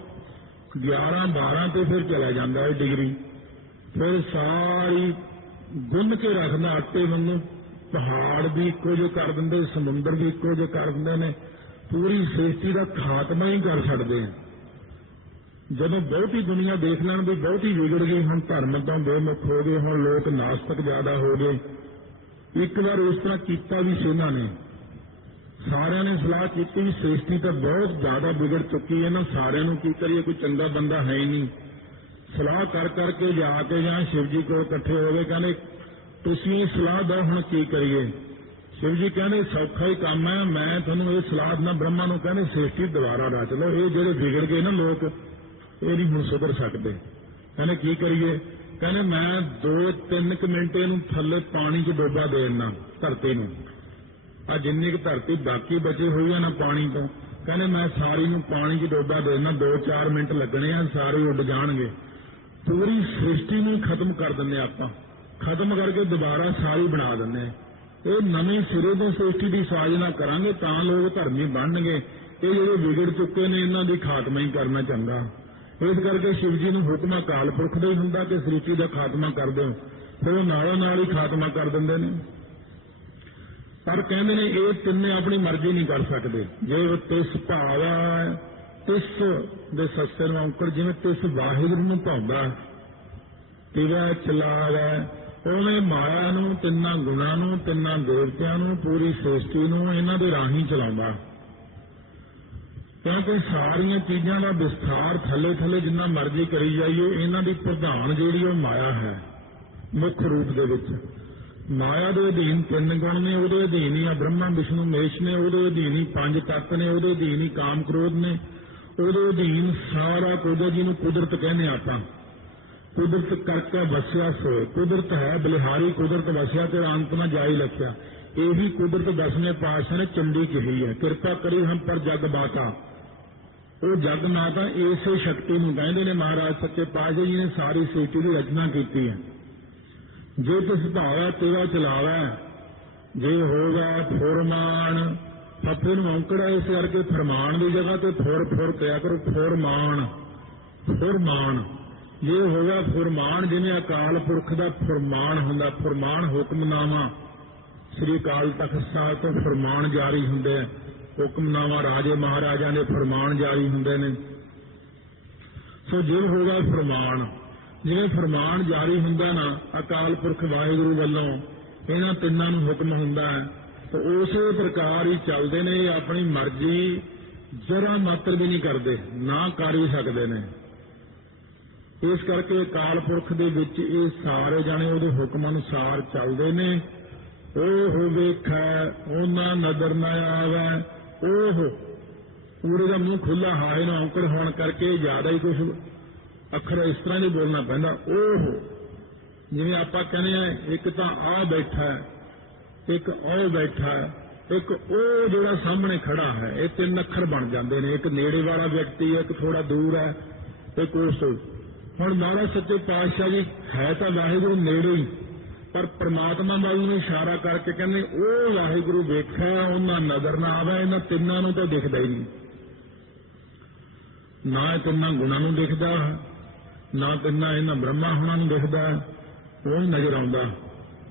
11 12 ਤੇ ਫਿਰ ਚਲਾ ਜਾਂਦਾ ਹੈ ਡਿਗਰੀ। ਫਿਰ ਸਾਰੀ ਗੁੰਨ ਕੇ ਰੱਖਦਾ ਆਟੇ ਵਾਂਗੂ। ਪਹਾੜ ਵੀ ਇੱਕੋ ਜਿਹੇ ਕਰ ਦਿੰਦੇ, ਸਮੁੰਦਰ ਵੀ ਇੱਕੋ ਜਿਹੇ ਕਰ ਦਿੰਦੇ ਨੇ। ਪੂਰੀ ਸ੍ਰਿਸ਼ਟੀ ਦਾ ਖਾਤਮਾ ਹੀ ਕਰ ਛੱਡਦੇ ਆ। ਜਦੋਂ ਬਹੁਤੀ ਦੁਨੀਆ ਦੇਖ ਲੈਣ ਵੀ ਬਹੁਤੀ ਵਿਗੜ ਗਈ, ਹੁਣ ਧਰਮ ਤੋਂ ਬੇਮੁਖ ਹੋ ਗਏ, ਹੁਣ ਲੋਕ ਨਾਸਤਕ ਜ਼ਿਆਦਾ ਹੋ ਗਏ। ਇੱਕ ਵਾਰ ਉਸ ਤਰ੍ਹਾਂ ਕੀਤਾ ਵੀ ਸੇਨਾ ਨੇ। ਸਾਰਿਆਂ ਨੇ ਸਲਾਹ ਕੀਤੀ ਵੀ ਸ੍ਰਿਸ਼ਟੀ ਤਾਂ ਬਹੁਤ ਜ਼ਿਆਦਾ ਵਿਗੜ ਚੁੱਕੀ ਹੈ ਨਾ, ਸਾਰਿਆਂ ਨੂੰ ਕੀ ਕਰੀਏ, ਕੋਈ ਚੰਗਾ ਬੰਦਾ ਹੈ ਹੀ ਨਹੀਂ। ਸਲਾਹ ਕਰ ਕਰਕੇ ਜਾ ਕੇ ਜਾਂ ਸ਼ਿਵ ਜੀ ਕੋਲ ਇਕੱਠੇ ਹੋ ਗਏ ਕਹਿੰਦੇ, ਤੁਸੀਂ ਸਲਾਹ ਦਿਓ ਹੁਣ ਕੀ ਕਰੀਏ? ਸ਼ਿਵ ਜੀ ਕਹਿੰਦੇ, ਸੌਖਾ ਹੀ ਕੰਮ ਹੈ, ਮੈਂ ਤੁਹਾਨੂੰ ਇਹ ਸਲਾਹ ਦਿੰਦਾ ਬ੍ਰਹਮਾ ਨੂੰ ਕਹਿੰਦੇ, ਸ੍ਰਿਸ਼ਟੀ ਦੁਬਾਰਾ ਰਚ ਲਓ। ਇਹ ਜਿਹੜੇ ਵਿਗੜ ਗਏ ਨਾ ਲੋਕ, ਇਹ ਨਹੀਂ ਹੁਣ ਸੁਧਰ ਸਕਦੇ। ਕਹਿੰਦੇ, ਕੀ ਕਰੀਏ? ਕਹਿੰਦੇ ਮੈਂ 2-3 ਕੁ ਮਿੰਟ ਇਹਨੂੰ ਥੱਲੇ ਪਾਣੀ 'ਚ ਡੋਬਾ ਦੇ ਧਰਤੀ ਨੂੰ। ਆ ਜਿੰਨੀ ਕੁ ਧਰਤੀ ਬਾਕੀ ਬਚੀ ਹੋਈ ਆ ਨਾ ਪਾਣੀ ਤੋਂ, ਕਹਿੰਦੇ ਮੈਂ ਸਾਰੀ ਨੂੰ ਪਾਣੀ 'ਚ ਡੋਬਾ ਦੇ ਦਿੰਦਾ 2-4 ਮਿੰਟ ਲੱਗਣੇ ਆ, ਸਾਰੇ ਉੱਡ ਜਾਣਗੇ। ਪੂਰੀ ਸ੍ਰਿਸ਼ਟੀ ਨੂੰ ਖਤਮ ਕਰ ਦਿੰਦੇ ਆਪਾਂ। ਖਤਮ ਕਰਕੇ ਦੁਬਾਰਾ ਸਾਰੀ ਬਣਾ ਦਿੰਦੇ ਇਹ ਨਵੇਂ ਸਿਰੇ ਤੋਂ ਸ੍ਰਿਸ਼ਟੀ ਦੀ ਸਾਜਨਾ ਕਰਾਂਗੇ ਤਾਂ ਲੋਕ ਧਰਮੀ ਬਣਨਗੇ। ਇਹ ਜਿਹੜੇ ਵਿਗੜ ਚੁੱਕੇ ਨੇ, ਇਹਨਾਂ ਦੀ ਖਾਤਮਾ ਹੀ ਕਰਨਾ ਚੰਗਾ। ਇਸ ਕਰਕੇ ਸ਼ਿਵ ਜੀ ਨੂੰ ਹੁਕਮ ਅਕਾਲ ਪੁਰਖ ਦਾ ਹੀ ਹੁੰਦਾ ਕਿ ਸ੍ਰਿਸ਼ਟੀ ਦਾ ਖਾਤਮਾ ਕਰ ਦਿਓ ਫਿਰ ਉਹ ਨਾਲੋਂ ਨਾਲ ਹੀ ਖਾਤਮਾ ਕਰ ਦਿੰਦੇ ਨੇ। ਪਰ ਕਹਿੰਦੇ ਨੇ, ਇਹ ਤਿੰਨੇ ਆਪਣੀ ਮਰਜ਼ੀ ਨਹੀਂ ਕਰ ਸਕਦੇ। ਜੇ ਉਹ ਤਿਸ ਭਾਵਾ, ਤਿਸ ਦੇ ਸੱਸੇ ਨੂੰ ਔਂਕੜ, ਜਿਵੇਂ ਤਿਸ ਵਾਹਿਗੁਰੂ ਨੂੰ ਭਾਉਂਦਾ ਤਿਵਾ ਚਲਾਵਾ ਉਹਨੇ ਮਾਇਆ ਨੂੰ, ਤਿੰਨਾਂ ਗੁਣਾਂ ਨੂੰ, ਤਿੰਨਾਂ ਦੇਵਤਿਆਂ ਨੂੰ, ਪੂਰੀ ਸ੍ਰਿਸ਼ਟੀ ਨੂੰ ਇਹਨਾਂ ਦੇ ਰਾਹੀਂ ਚਲਾਉਂਦਾ ਕਿਉਂਕਿ ਸਾਰੀਆਂ ਚੀਜ਼ਾਂ ਦਾ ਵਿਸਥਾਰ ਥੱਲੇ ਥੱਲੇ ਜਿੰਨਾ ਮਰਜ਼ੀ ਕਰੀ ਜਾਈਏ, ਇਹਨਾਂ ਦੀ ਪ੍ਰਧਾਨ ਜਿਹੜੀ ਉਹ ਮਾਇਆ ਹੈ, ਮੁੱਖ ਰੂਪ ਦੇ ਵਿੱਚ। ਮਾਇਆ ਦੇ ਅਧੀਨ ਤਿੰਨ ਗੁਣ ਨੇ, ਉਹਦੇ ਅਧੀਨ ਹੀ ਆ ਬ੍ਰਹਮਾ, ਵਿਸ਼ਨੂੰ, ਮਹੇਸ਼ ਨੇ, ਉਹਦੇ ਅਧੀਨ ਹੀ ਪੰਜ ਤੱਤ ਨੇ, ਉਹਦੇ ਅਧੀਨ ਹੀ ਕਾਮ ਕ੍ਰੋਧ ਨੇ, ਉਹਦੇ ਅਧੀਨ ਸਾਰਾ ਕੁਝ ਹੈ ਜਿਹਨੂੰ ਕੁਦਰਤ ਕਹਿੰਦੇ ਆਪਾਂ। ਕੁਦਰਤ ਕਰਕੇ ਵਸਿਆ ਸੋ, ਕੁਦਰਤ ਹੈ ਬਲਿਹਾਰੀ, ਕੁਦਰਤ ਵਸਿਆ ਤੇ ਅੰਤ ਨਾ ਜਾਈ ਲਖਿਆ ਇਹੀ ਕੁਦਰਤ ਦਸਵੇਂ ਪਾਤਸ਼ਾਹ ਨੇ ਚੰਡੀ ਕਹੀ ਹੈ, ਕਿਰਪਾ ਕਰੀ ਹਮ ਪਰ ਜਗ ਬਾਤਾ ਉਹ ਜਗ ਮਾਤਾ ਇਸੇ ਸ਼ਕਤੀ ਨੂੰ ਕਹਿੰਦੇ ਨੇ ਮਹਾਰਾਜ, ਸੱਚੇ ਪਾਤਸ਼ਾਹ ਜੀ ਨੇ ਸਾਰੀ ਸ੍ਰਿਸ਼ਟੀ ਦੀ ਰਚਨਾ ਕੀਤੀ ਹੈ। ਜੇ ਤਿਸ ਭਾਵਾ ਤੇਰਾ ਚਲਾਵਾ, ਜੇ ਹੋਗਾ ਫੁਰਮਾਨ ਫੱਫੇ ਨੂੰ ਔਂਕੜਾ ਇਸ ਕਰਕੇ ਫਰਮਾਨ ਦੀ ਜਗ੍ਹਾ ਤੇ ਫੁਰ ਫੁਰ ਕਿਆ ਕਰੋ, ਫੁਰਮਾਨ ਫੁਰਮਾਨ। ਜੇ ਹੋਗਾ ਫੁਰਮਾਨ, ਜਿਵੇਂ ਅਕਾਲ ਪੁਰਖ ਦਾ ਫੁਰਮਾਨ ਹੁੰਦਾ, ਫੁਰਮਾਨ ਹੁਕਮਨਾਮਾ, ਸ੍ਰੀ ਅਕਾਲ ਤਖਤ ਸਾਹਿਬ ਤੋਂ ਫਰਮਾਨ ਜਾਰੀ ਹੁੰਦੇ ਆ। ਹੁਕਮਨਾਮਾ ਰਾਜੇ ਮਹਾਰਾਜਾ ਦੇ ਫਰਮਾਨ ਜਾਰੀ ਹੁੰਦੇ ਨੇ। ਸੋ ਜੇ ਹੋਗਾ ਫਰਮਾਨ, ਜਿਵੇਂ ਫਰਮਾਨ ਜਾਰੀ ਹੁੰਦਾ ਨਾ, ਅਕਾਲ ਪੁਰਖ ਵਾਹਿਗੁਰੂ ਵੱਲੋਂ ਇਹਨਾਂ ਤਿੰਨਾਂ ਨੂੰ ਹੁਕਮ ਹੁੰਦਾ ਹੈ, ਤਾਂ ਉਸੇ ਪ੍ਰਕਾਰ ਹੀ ਚੱਲਦੇ ਨੇ, ਇਹ ਆਪਣੀ ਮਰਜ਼ੀ, ਜਰਾ ਮਾਤਰ ਵੀ ਨਹੀਂ ਕਰਦੇ, ਨਾ ਕਰ ਹੀ ਸਕਦੇ ਨੇ। ਇਸ ਕਰਕੇ ਅਕਾਲ ਪੁਰਖ ਦੇ ਵਿੱਚ ਇਹ ਸਾਰੇ ਜਾਣੇ ਉਹਦੇ ਹੁਕਮ ਅਨੁਸਾਰ ਚੱਲਦੇ ਨੇ। ਉਹ ਹੋਵੇ ਵੇਖੈ, ਉਹਨਾਂ ਨਜ਼ਰ ਨਾ ਆਵੇ ਉਹ ਪੂਰੇ ਦਾ ਮੂੰਹ ਖੁੱਲਾ ਹਾਏ ਨਾ, ਔਂਕੜ ਹੋਣ ਕਰਕੇ ਜ਼ਿਆਦਾ ਹੀ ਕੁਝ ਅੱਖਰ ਇਸ ਤਰ੍ਹਾਂ ਨਹੀਂ ਬੋਲਣਾ ਪੈਂਦਾ। ਉਹ ਜਿਵੇਂ ਆਪਾਂ ਕਹਿੰਦੇ ਆ ਇੱਕ ਤਾਂ ਆ ਬੈਠਾ ਹੈ, ਇੱਕ ਉਹ ਬੈਠਾ ਹੈ, ਇੱਕ ਉਹ ਜਿਹੜਾ ਸਾਹਮਣੇ ਖੜਾ ਹੈ, ਇਹ ਤਿੰਨ ਅੱਖਰ ਬਣ ਜਾਂਦੇ ਨੇ। ਇੱਕ ਨੇੜੇ ਵਾਲਾ ਵਿਅਕਤੀ ਹੈ, ਇੱਕ ਥੋੜਾ ਦੂਰ ਹੈ ਤੇ ਉਸ ਹੁਣ ਮਹਾਰਾਜ ਸੱਚੇ ਪਾਤਸ਼ਾਹ ਜੀ, ਹੈ ਤਾਂ ਵਾਹਿਗੁਰੂ ਨੇੜੇ ਹੀ। ਪਰ ਪ੍ਰਮਾਤਮਾ ਵੱਲ ਨੂੰ ਇਸ਼ਾਰਾ ਕਰਕੇ ਕਹਿੰਦੇ, ਉਹ ਵਾਹਿਗੁਰੂ ਵੇਖਿਆ, ਉਹਨਾਂ ਨਜ਼ਰ ਨਾ ਆਵੇ, ਇਹਨਾਂ ਤਿੰਨਾਂ ਨੂੰ ਤਾਂ ਦਿਖਦਾ ਹੀ ਨਹੀਂ। ਨਾ ਇਹ ਤਿੰਨਾਂ ਗੁਣਾਂ ਨੂੰ ਦਿਖਦਾ, ਨਾ ਤਿੰਨਾਂ ਇਹਨਾਂ ਬ੍ਰਹਮਾ ਹੁਣਾਂ ਨੂੰ ਦਿਖਦਾ, ਉਹ ਨਜ਼ਰ ਆਉਂਦਾ।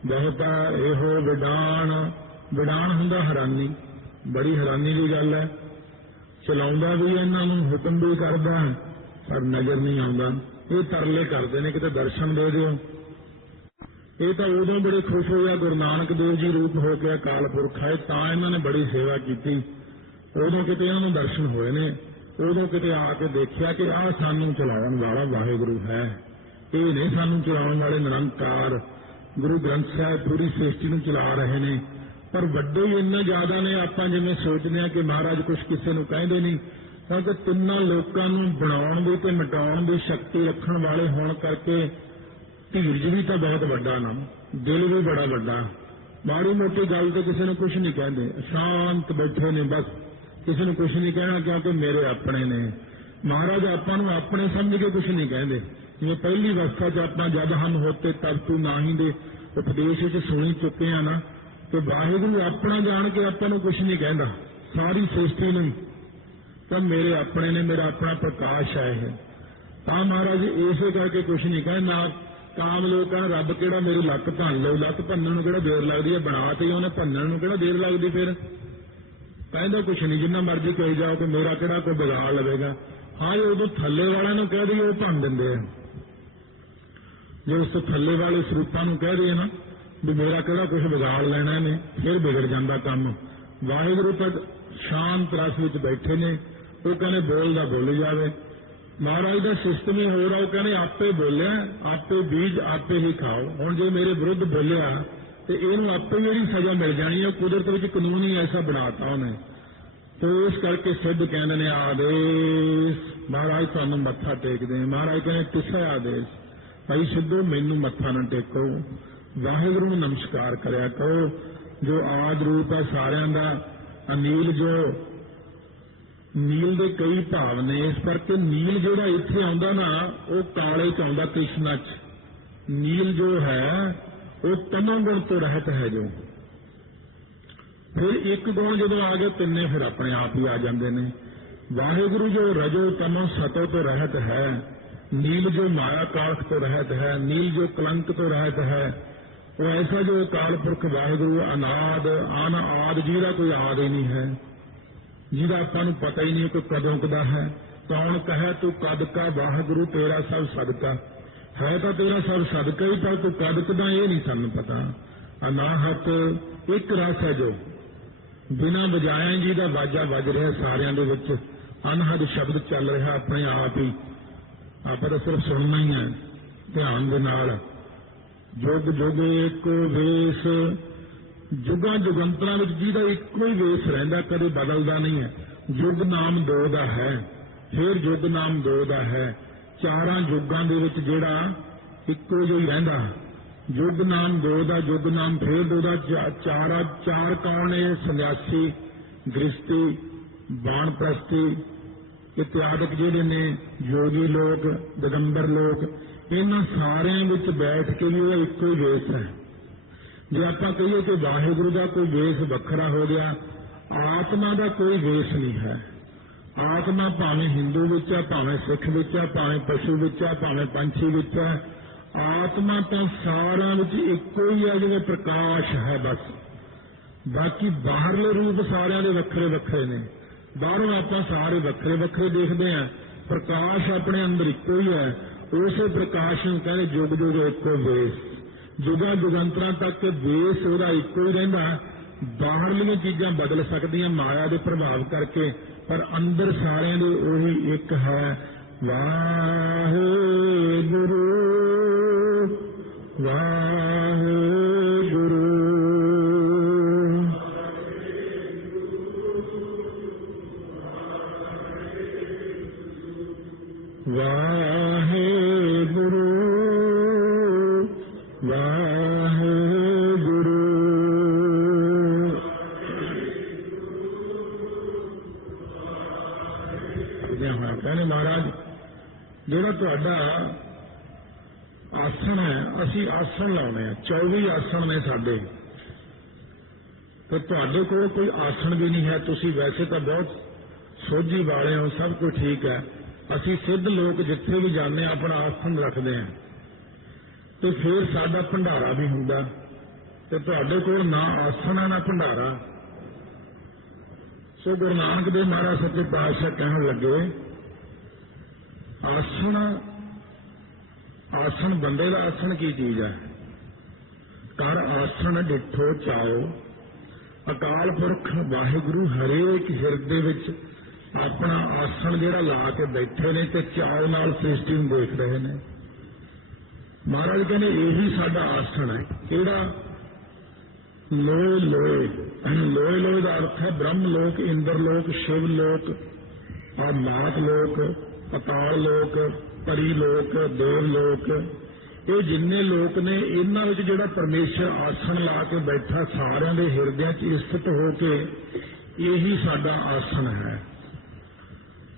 ਬਹੁਤਾ ਇਹੋ ਵਿਡਾਨ ਵਿਡਾਨ ਹੁੰਦਾ ਹੈਰਾਨੀ, ਬੜੀ ਹੈਰਾਨੀ ਦੀ ਗੱਲ ਹੈ। ਚਲਾਉਂਦਾ ਵੀ ਇਹਨਾਂ ਨੂੰ ਹੁਕਮ ਵੀ ਕਰਦਾ, ਪਰ ਨਜ਼ਰ ਨਹੀਂ ਆਉਂਦਾ। ਇਹ ਤਰਲੇ ਕਰਦੇ ਨੇ, ਕਿਤੇ ਦਰਸ਼ਨ ਦੇ ਦਿਓ। ਇਹ ਤਾਂ ਉਦੋਂ ਬੜੇ ਖੁਸ਼ ਹੋਇਆ ਗੁਰੂ ਨਾਨਕ ਦੇਵ ਜੀ ਰੂਪ ਹੋ ਕੇ ਅਕਾਲ ਪੁਰਖ ਆਏ, ਤਾਂ ਇਹਨਾਂ ਨੇ ਬੜੀ ਸੇਵਾ ਕੀਤੀ। ਉਦੋਂ ਕਿਤੇ ਇਹਨਾਂ ਨੂੰ ਦਰਸ਼ਨ ਹੋਏ ਨੇ, ਉਦੋਂ ਕਿਤੇ ਆ ਕੇ ਦੇਖਿਆ ਕਿ ਆਹ ਸਾਨੂੰ ਚਲਾਉਣ ਵਾਲਾ ਵਾਹਿਗੁਰੂ ਹੈ। ਇਹ ਨਹੀਂ ਸਾਨੂੰ ਚਲਾਉਣ ਵਾਲੇ ਨਿਰੰਕਾਰ। ਗੁਰੂ ਗ੍ਰੰਥ ਸਾਹਿਬ ਪੂਰੀ ਸ੍ਰਿਸ਼ਟੀ ਨੂੰ ਚਲਾ ਰਹੇ ਨੇ। ਪਰ ਵੱਡੇ ਹੀ ਇੰਨਾ ਜ਼ਿਆਦਾ ਨੇ, ਆਪਾਂ ਜਿਵੇਂ ਸੋਚਦੇ ਆ ਕਿ ਮਹਾਰਾਜ ਕੁਝ ਕਿਸੇ ਨੂੰ ਕਹਿੰਦੇ ਨਹੀਂ ਕਿਉਂਕਿ ਤਿੰਨਾਂ ਲੋਕਾਂ ਨੂੰ ਬਣਾਉਣ ਦੀ ਤੇ ਮਿਟਾਉਣ ਦੀ ਸ਼ਕਤੀ ਰੱਖਣ ਵਾਲੇ ਹੋਣ ਕਰਕੇ ਧੀਰਜ ਵੀ ਤਾਂ ਬਹੁਤ ਵੱਡਾ ਨਾ ਦਿਲ ਵੀ ਬੜਾ ਵੱਡਾ ਮਾੜੀ ਮੋਟੀ ਗੱਲ ਤੇ ਕਿਸੇ ਨੂੰ ਕੁਝ ਨਹੀਂ ਕਹਿੰਦੇ ਸ਼ਾਂਤ ਬੈਠੇ ਨੇ ਬਸ ਕਿਸੇ ਨੂੰ ਕੁਝ ਨਹੀਂ ਕਹਿਣਾ ਕਿਉਂਕਿ ਮੇਰੇ ਆਪਣੇ ਨੇ ਮਹਾਰਾਜ ਆਪਾਂ ਨੂੰ ਆਪਣੇ ਸਮਝ ਕੇ ਕੁਝ ਨਹੀਂ ਕਹਿੰਦੇ ਜਿਵੇਂ ਪਹਿਲੀ ਅਵਸਥਾ 'ਚ ਆਪਾਂ ਜਦ ਹਮ ਹੋਤੇ ਤਬ ਤੂੰ ਨਾਹੀ ਦੇ ਉਪਦੇਸ਼ ਵਿੱਚ ਸੁਣੀ ਚੁੱਕੇ ਆ ਨਾ ਤੇ ਵਾਹਿਗੁਰੂ ਆਪਣਾ ਜਾਣ ਕੇ ਆਪਾਂ ਨੂੰ ਕੁਝ ਨਹੀਂ ਕਹਿੰਦਾ ਸਾਰੀ ਸ੍ਰਿਸ਼ਟੀ ਨੂੰ ਤਾਂ ਮੇਰੇ ਆਪਣੇ ਨੇ ਮੇਰਾ ਆਪਣਾ ਪ੍ਰਕਾਸ਼ ਹੈ ਇਹ ਤਾਂ ਮਹਾਰਾਜ ਇਸੇ ਕਰਕੇ ਕੁਝ ਨਹੀਂ ਕਹਿੰਦਾ ਕਾਮ ਲੋਕਾਂ ਰੱਬ ਕਿਹੜਾ ਮੇਰੀ ਲੱਕ ਭੰਨ ਲਓ ਲੱਕ ਭੰਨਣ ਨੂੰ ਕਿਹੜਾ ਦੇਰ ਲੱਗਦੀ ਹੈ ਬਣਾ ਤੇ ਉਹਨੇ ਭੰਨਣ ਨੂੰ ਕਿਹੜਾ ਦੇਰ ਲੱਗਦੀ ਫਿਰ? ਕਹਿੰਦਾ ਕੁਛ ਨਹੀਂ ਜਿੰਨਾ ਮਰਜ਼ੀ ਕਹੀ ਜਾਓ ਕਿ ਮੇਰਾ ਕਿਹੜਾ ਕੋਈ ਵਿਗਾੜ ਲਵੇਗਾ। ਹਾਂ ਜੇ ਉਦੋਂ ਥੱਲੇ ਵਾਲਿਆਂ ਨੂੰ ਕਹਿ ਦਈਏ, ਉਹ ਭੰਨ ਦਿੰਦੇ ਆ। ਜੇ ਉਸ ਤੋਂ ਥੱਲੇ ਵਾਲੇ ਸਰੂਪਾਂ ਨੂੰ ਕਹਿ ਦਈਏ ਨਾ, ਵੀ ਮੇਰਾ ਕਿਹੜਾ ਕੁਛ ਵਿਗਾੜ ਲੈਣਾ ਨੇ ਫਿਰ ਵਿਗੜ ਜਾਂਦਾ ਕੰਮ। ਵਾਹਿਗੁਰੂ ਤਾਂ ਸ਼ਾਂਤ ਰਸ ਵਿੱਚ ਬੈਠੇ ਨੇ, ਉਹ ਕਹਿੰਦੇ ਬੋਲਦਾ ਬੋਲੀ ਜਾਵੇ। ਮਹਾਰਾਜ ਦਾ ਸਿਸਟਮ ਹੀ ਹੋ ਰਿਹਾ, ਉਹ ਕਹਿੰਦੇ ਆਪੇ ਬੋਲਿਆ, ਆਪੇ ਬੀਜ ਆਪੇ ਹੀ ਖਾਓ। ਹੁਣ ਜੇ ਮੇਰੇ ਵਿਰੁੱਧ ਬੋਲਿਆ, ਤੇ ਇਹਨੂੰ ਆਪੇ ਜਿਹੜੀ ਸਜ਼ਾ ਮਿਲ ਜਾਣੀ ਹੈ ਕੁਦਰਤ ਵਿੱਚ ਕਾਨੂੰਨ ਹੀ ਐਸਾ ਬਣਾਤਾ ਉਹਨੇ। ਤੇ ਇਸ ਕਰਕੇ ਸਿੱਧ ਕਹਿੰਦੇ ਨੇ ਆਦੇਸ਼। ਮਹਾਰਾਜ ਤੁਹਾਨੂੰ ਮੱਥਾ ਟੇਕਦੇ ਮਹਾਰਾਜ ਕਹਿੰਦੇ, ਕਿਸੇ ਆਦੇਸ਼? ਭਾਈ ਸਿੱਧੂ, ਮੈਨੂੰ ਮੱਥਾ ਨਾ ਟੇਕੋ। ਵਾਹਿਗੁਰੂ ਨੂੰ ਨਮਸਕਾਰ ਕਰਿਆ ਕਰੋ। ਜੋ ਆਦ ਰੂਪ ਹੈ ਸਾਰਿਆਂ ਦਾ, ਅਨੀਲ ਜੋ ਨੀਲ ਦੇ ਕਈ ਭਾਵ ਨੇ, ਇਸ ਕਰਕੇ ਨੀਲ ਜਿਹੜਾ ਇੱਥੇ ਆਉਂਦਾ ਨਾ, ਉਹ ਕਾਲੇ ਚ ਆਉਂਦਾ ਕ੍ਰਿਸ਼ਨਾ ਚ। ਨੀਲ ਜੋ ਹੈ, ਉਹ ਤਮੋ ਗੁਣ ਤੋਂ ਰਹਿਤ ਹੈ ਜੋ। ਫਿਰ ਇੱਕ ਗੁਣ ਜਦੋਂ ਆ ਗਿਆ ਤਿੰਨੇ ਫਿਰ ਆਪਣੇ ਆਪ ਹੀ ਆ ਜਾਂਦੇ ਨੇ। ਵਾਹਿਗੁਰੂ ਜੋ ਰਜੋ ਤਮੋ ਸਤੋ ਤੋਂ ਰਹਿਤ ਹੈ ਨੀਲ ਜੋ ਮਾਇਆ ਕਾਲਖ ਤੋਂ ਰਹਿਤ ਹੈ ਨੀਲ ਜੋ ਕਲੰਕ ਤੋਂ ਰਹਿਤ ਹੈ, ਉਹ ਐਸਾ ਜੋ ਅਕਾਲ ਪੁਰਖ ਵਾਹਿਗੁਰੂ ਅਨਾਦ, ਅਨ ਆਦ ਜਿਹਦਾ ਕੋਈ ਆਦ ਹੀ ਨਹੀਂ ਹੈ। ਜਿਹਦਾ ਆਪਾਂ ਨੂੰ ਪਤਾ ਹੀ ਨਹੀਂ ਕਿ ਕਦੋਂ ਕਦਾ ਹੈ। ਕੌਣ ਕਹੇ, ਤੂੰ ਕਦ ਕਾ ਵਾਹਿਗੁਰੂ, ਤੇਰਾ ਸਭ ਸਦਕਾ। ਹੈ ਤਾਂ ਤੇਰਾ ਸਭ ਸਦਕਾ ਹੀ, ਪਰ ਤੂੰ ਕਦ ਕਦਾ ਇਹ ਨਹੀਂ ਸਾਨੂੰ ਪਤਾ। ਅਨਾਹਤ ਇੱਕ ਰਸ ਹੈ ਜੋ। ਬਿਨਾਂ ਵਜਾਇਆ ਦਾ ਵਾਜਾ ਵੱਜ ਰਿਹਾ ਸਾਰਿਆਂ ਦੇ ਵਿੱਚ। ਅਨਹਦ ਸ਼ਬਦ ਚੱਲ ਰਿਹਾ ਆਪਣੇ ਆਪ ਹੀ। ਆਪਾਂ ਤਾਂ ਸਿਰਫ ਸੁਣਨਾ ਹੀ ਹੈ, ਧਿਆਨ ਦੇ ਨਾਲ। ਜੁਗ ਜੁਗ ਏਕੋ ਵੇਸ ਜੁਗਾਂ ਜੁਗੰਤਰਾਂ ਵਿੱਚ ਜਿਹਦਾ ਇੱਕੋ ਹੀ ਵੇਸ ਰਹਿੰਦਾ, ਕਦੇ ਬਦਲਦਾ ਨਹੀਂ ਹੈ। ਯੁੱਗ ਨਾਮ ਦੋ ਦਾ ਹੈ, ਫਿਰ ਯੁੱਗ ਨਾਮ ਦੋ ਦਾ ਹੈ। ਚਾਰਾਂ ਯੁੱਗਾਂ ਦੇ ਵਿੱਚ ਜਿਹੜਾ ਇੱਕੋ ਜਿਹਾ ਹੀ ਰਹਿੰਦਾ। ਯੁੱਗ ਨਾਮ ਦੋ ਦਾ ਯੁੱਗ ਨਾਮ ਫੇਰ ਦੋ ਦਾ, ਚਾ- ਚਾਰ ਚਾਰ ਕੌਣ ਨੇ? ਸੰਨਿਆਸੀ ਗ੍ਰਸਤੀ ਬਾਣਪ੍ਰਸਤੀ ਇਤਿਆਦਿਕ ਜਿਹੜੇ ਨੇ ਯੋਗੀ ਲੋਕ, ਦਿਗੰਬਰ ਲੋਕ, ਇਹਨਾਂ ਸਾਰਿਆਂ ਵਿੱਚ ਬੈਠ ਕੇ ਵੀ ਉਹ ਇੱਕੋ ਹੀ ਵੇਸ ਹੈ। ਜੇ ਆਪਾਂ ਕਹੀਏ ਕਿ ਵਾਹਿਗੁਰੂ ਦਾ ਕੋਈ ਵੇਸ ਵੱਖਰਾ ਹੋ ਗਿਆ, ਆਤਮਾ ਦਾ ਕੋਈ ਵੇਸ ਨਹੀਂ ਹੈ। ਆਤਮਾ ਭਾਵੇਂ ਹਿੰਦੂ ਵਿੱਚ ਹੈ, ਭਾਵੇਂ ਸਿੱਖ ਵਿੱਚ ਹੈ, ਭਾਵੇਂ ਪਸ਼ੂ ਵਿੱਚ ਹੈ, ਭਾਵੇਂ ਪੰਛੀ ਵਿੱਚ ਹੈ, ਆਤਮਾ ਤਾਂ ਸਾਰਿਆਂ ਵਿੱਚ ਇੱਕੋ ਹੀ ਹੈ ਜਿਵੇਂ ਪ੍ਰਕਾਸ਼ ਹੈ ਬਸ। ਬਾਕੀ ਬਾਹਰਲੇ ਰੂਪ ਸਾਰਿਆਂ ਦੇ ਵੱਖਰੇ ਵੱਖਰੇ ਨੇ। ਬਾਹਰੋਂ ਆਪਾਂ ਸਾਰੇ ਵੱਖਰੇ ਵੱਖਰੇ ਦੇਖਦੇ ਹਾਂ। ਪ੍ਰਕਾਸ਼ ਆਪਣੇ ਅੰਦਰ ਇੱਕੋ ਹੀ ਹੈ। ਉਸੇ ਪ੍ਰਕਾਸ਼ ਨੂੰ ਕਹਿੰਦੇ ਜੁਗ ਜੁਗ ਇੱਕੋ ਵੇਸ। ਜੁਗਾਂ ਜੁਗੰਤਰਾਂ ਤੱਕ ਦੇਸ਼ ਉਹਦਾ ਇੱਕੋ ਹੀ ਰਹਿੰਦਾ ਬਾਹਰਲੀਆਂ ਚੀਜ਼ਾਂ ਬਦਲ ਸਕਦੀਆਂ, ਮਾਇਆ ਦੇ ਪ੍ਰਭਾਵ ਕਰਕੇ, ਪਰ ਅੰਦਰ ਸਾਰਿਆਂ ਦੇ ਉਹੀ ਇੱਕ ਹੈ। ਵਾਹਿਗੁਰੂ ਵਾਹਿਗੁਰੂ। 24 ਆਸਣ ਨੇ ਸਾਡੇ। ਤੇ ਤੁਹਾਡੇ ਕੋਲ ਕੋਈ ਆਸਣ ਵੀ ਨਹੀਂ ਹੈ, ਤੁਸੀਂ ਵੈਸੇ ਤਾਂ ਬਹੁਤ ਸੋਝੀ ਵਾਲੇ ਹੋ, ਸਭ ਕੁਝ ਠੀਕ ਹੈ। ਅਸੀਂ ਸਿੱਧ ਲੋਕ ਜਿੱਥੇ ਵੀ ਜਾਂਦੇ ਹਾਂ, ਆਪਣਾ ਆਸਣ ਰੱਖਦੇ ਹਾਂ। ਤੇ ਫਿਰ ਸਾਡਾ ਭੰਡਾਰਾ ਵੀ ਹੁੰਦਾ। ਤੇ ਤੁਹਾਡੇ ਕੋਲ ਨਾ ਆਸਣ ਹੈ, ਨਾ ਭੰਡਾਰਾ। ਸੋ ਗੁਰੂ ਨਾਨਕ ਦੇਵ ਮਹਾਰਾਜ ਸੱਚੇ ਪਾਤਸ਼ਾਹ ਕਹਿਣ ਲੱਗੇ, ਆਸਣ ਆਸਣ ਬੰਦੇ ਦਾ ਆਸਣ ਕੀ ਚੀਜ਼ ਹੈ? ਕਰ ਆਸਣ ਡਿਠੋ ਚਾਓ। ਅਕਾਲ ਪੁਰਖ, ਵਾਹਿਗੁਰੂ ਹਰੇਕ ਹਿਰਦੇ ਵਿੱਚ ਆਪਣਾ ਆਸਣ ਜਿਹੜਾ ਲਾ ਕੇ ਬੈਠੇ ਨੇ ਤੇ ਚਾਅ ਨਾਲ ਸ੍ਰਿਸ਼ਟੀ ਨੂੰ ਦੇਖ ਰਹੇ ਨੇ। ਮਹਾਰਾਜ ਕਹਿੰਦੇ, ਇਹੀ ਸਾਡਾ ਆਸਣ ਹੈ। ਕਿਹੜਾ? ਲੋਏ ਲੋਏ ਲੋਏ ਲੋਏ ਦਾ ਅਰਥ ਹੈ ਬ੍ਰਹਮ ਲੋਕ, ਇੰਦਰ ਲੋਕ, ਸ਼ਿਵ ਲੋਕ ਆ ਮਾਤ ਲੋਕ, ਅਕਾਲ ਲੋਕ, ਪਰੀ ਲੋਕ, ਦੇਵ ਲੋਕ ਇਹ ਜਿੰਨੇ ਲੋਕ ਨੇ, ਇਹਨਾਂ ਵਿੱਚ ਜਿਹੜਾ ਪਰਮੇਸ਼ਰ ਆਸਣ ਲਾ ਕੇ ਬੈਠਾ ਸਾਰਿਆਂ ਦੇ ਹਿਰਦਿਆਂ 'ਚ ਸਥਿਤ ਹੋ ਕੇ ਇਹੀ ਸਾਡਾ ਆਸਣ ਹੈ।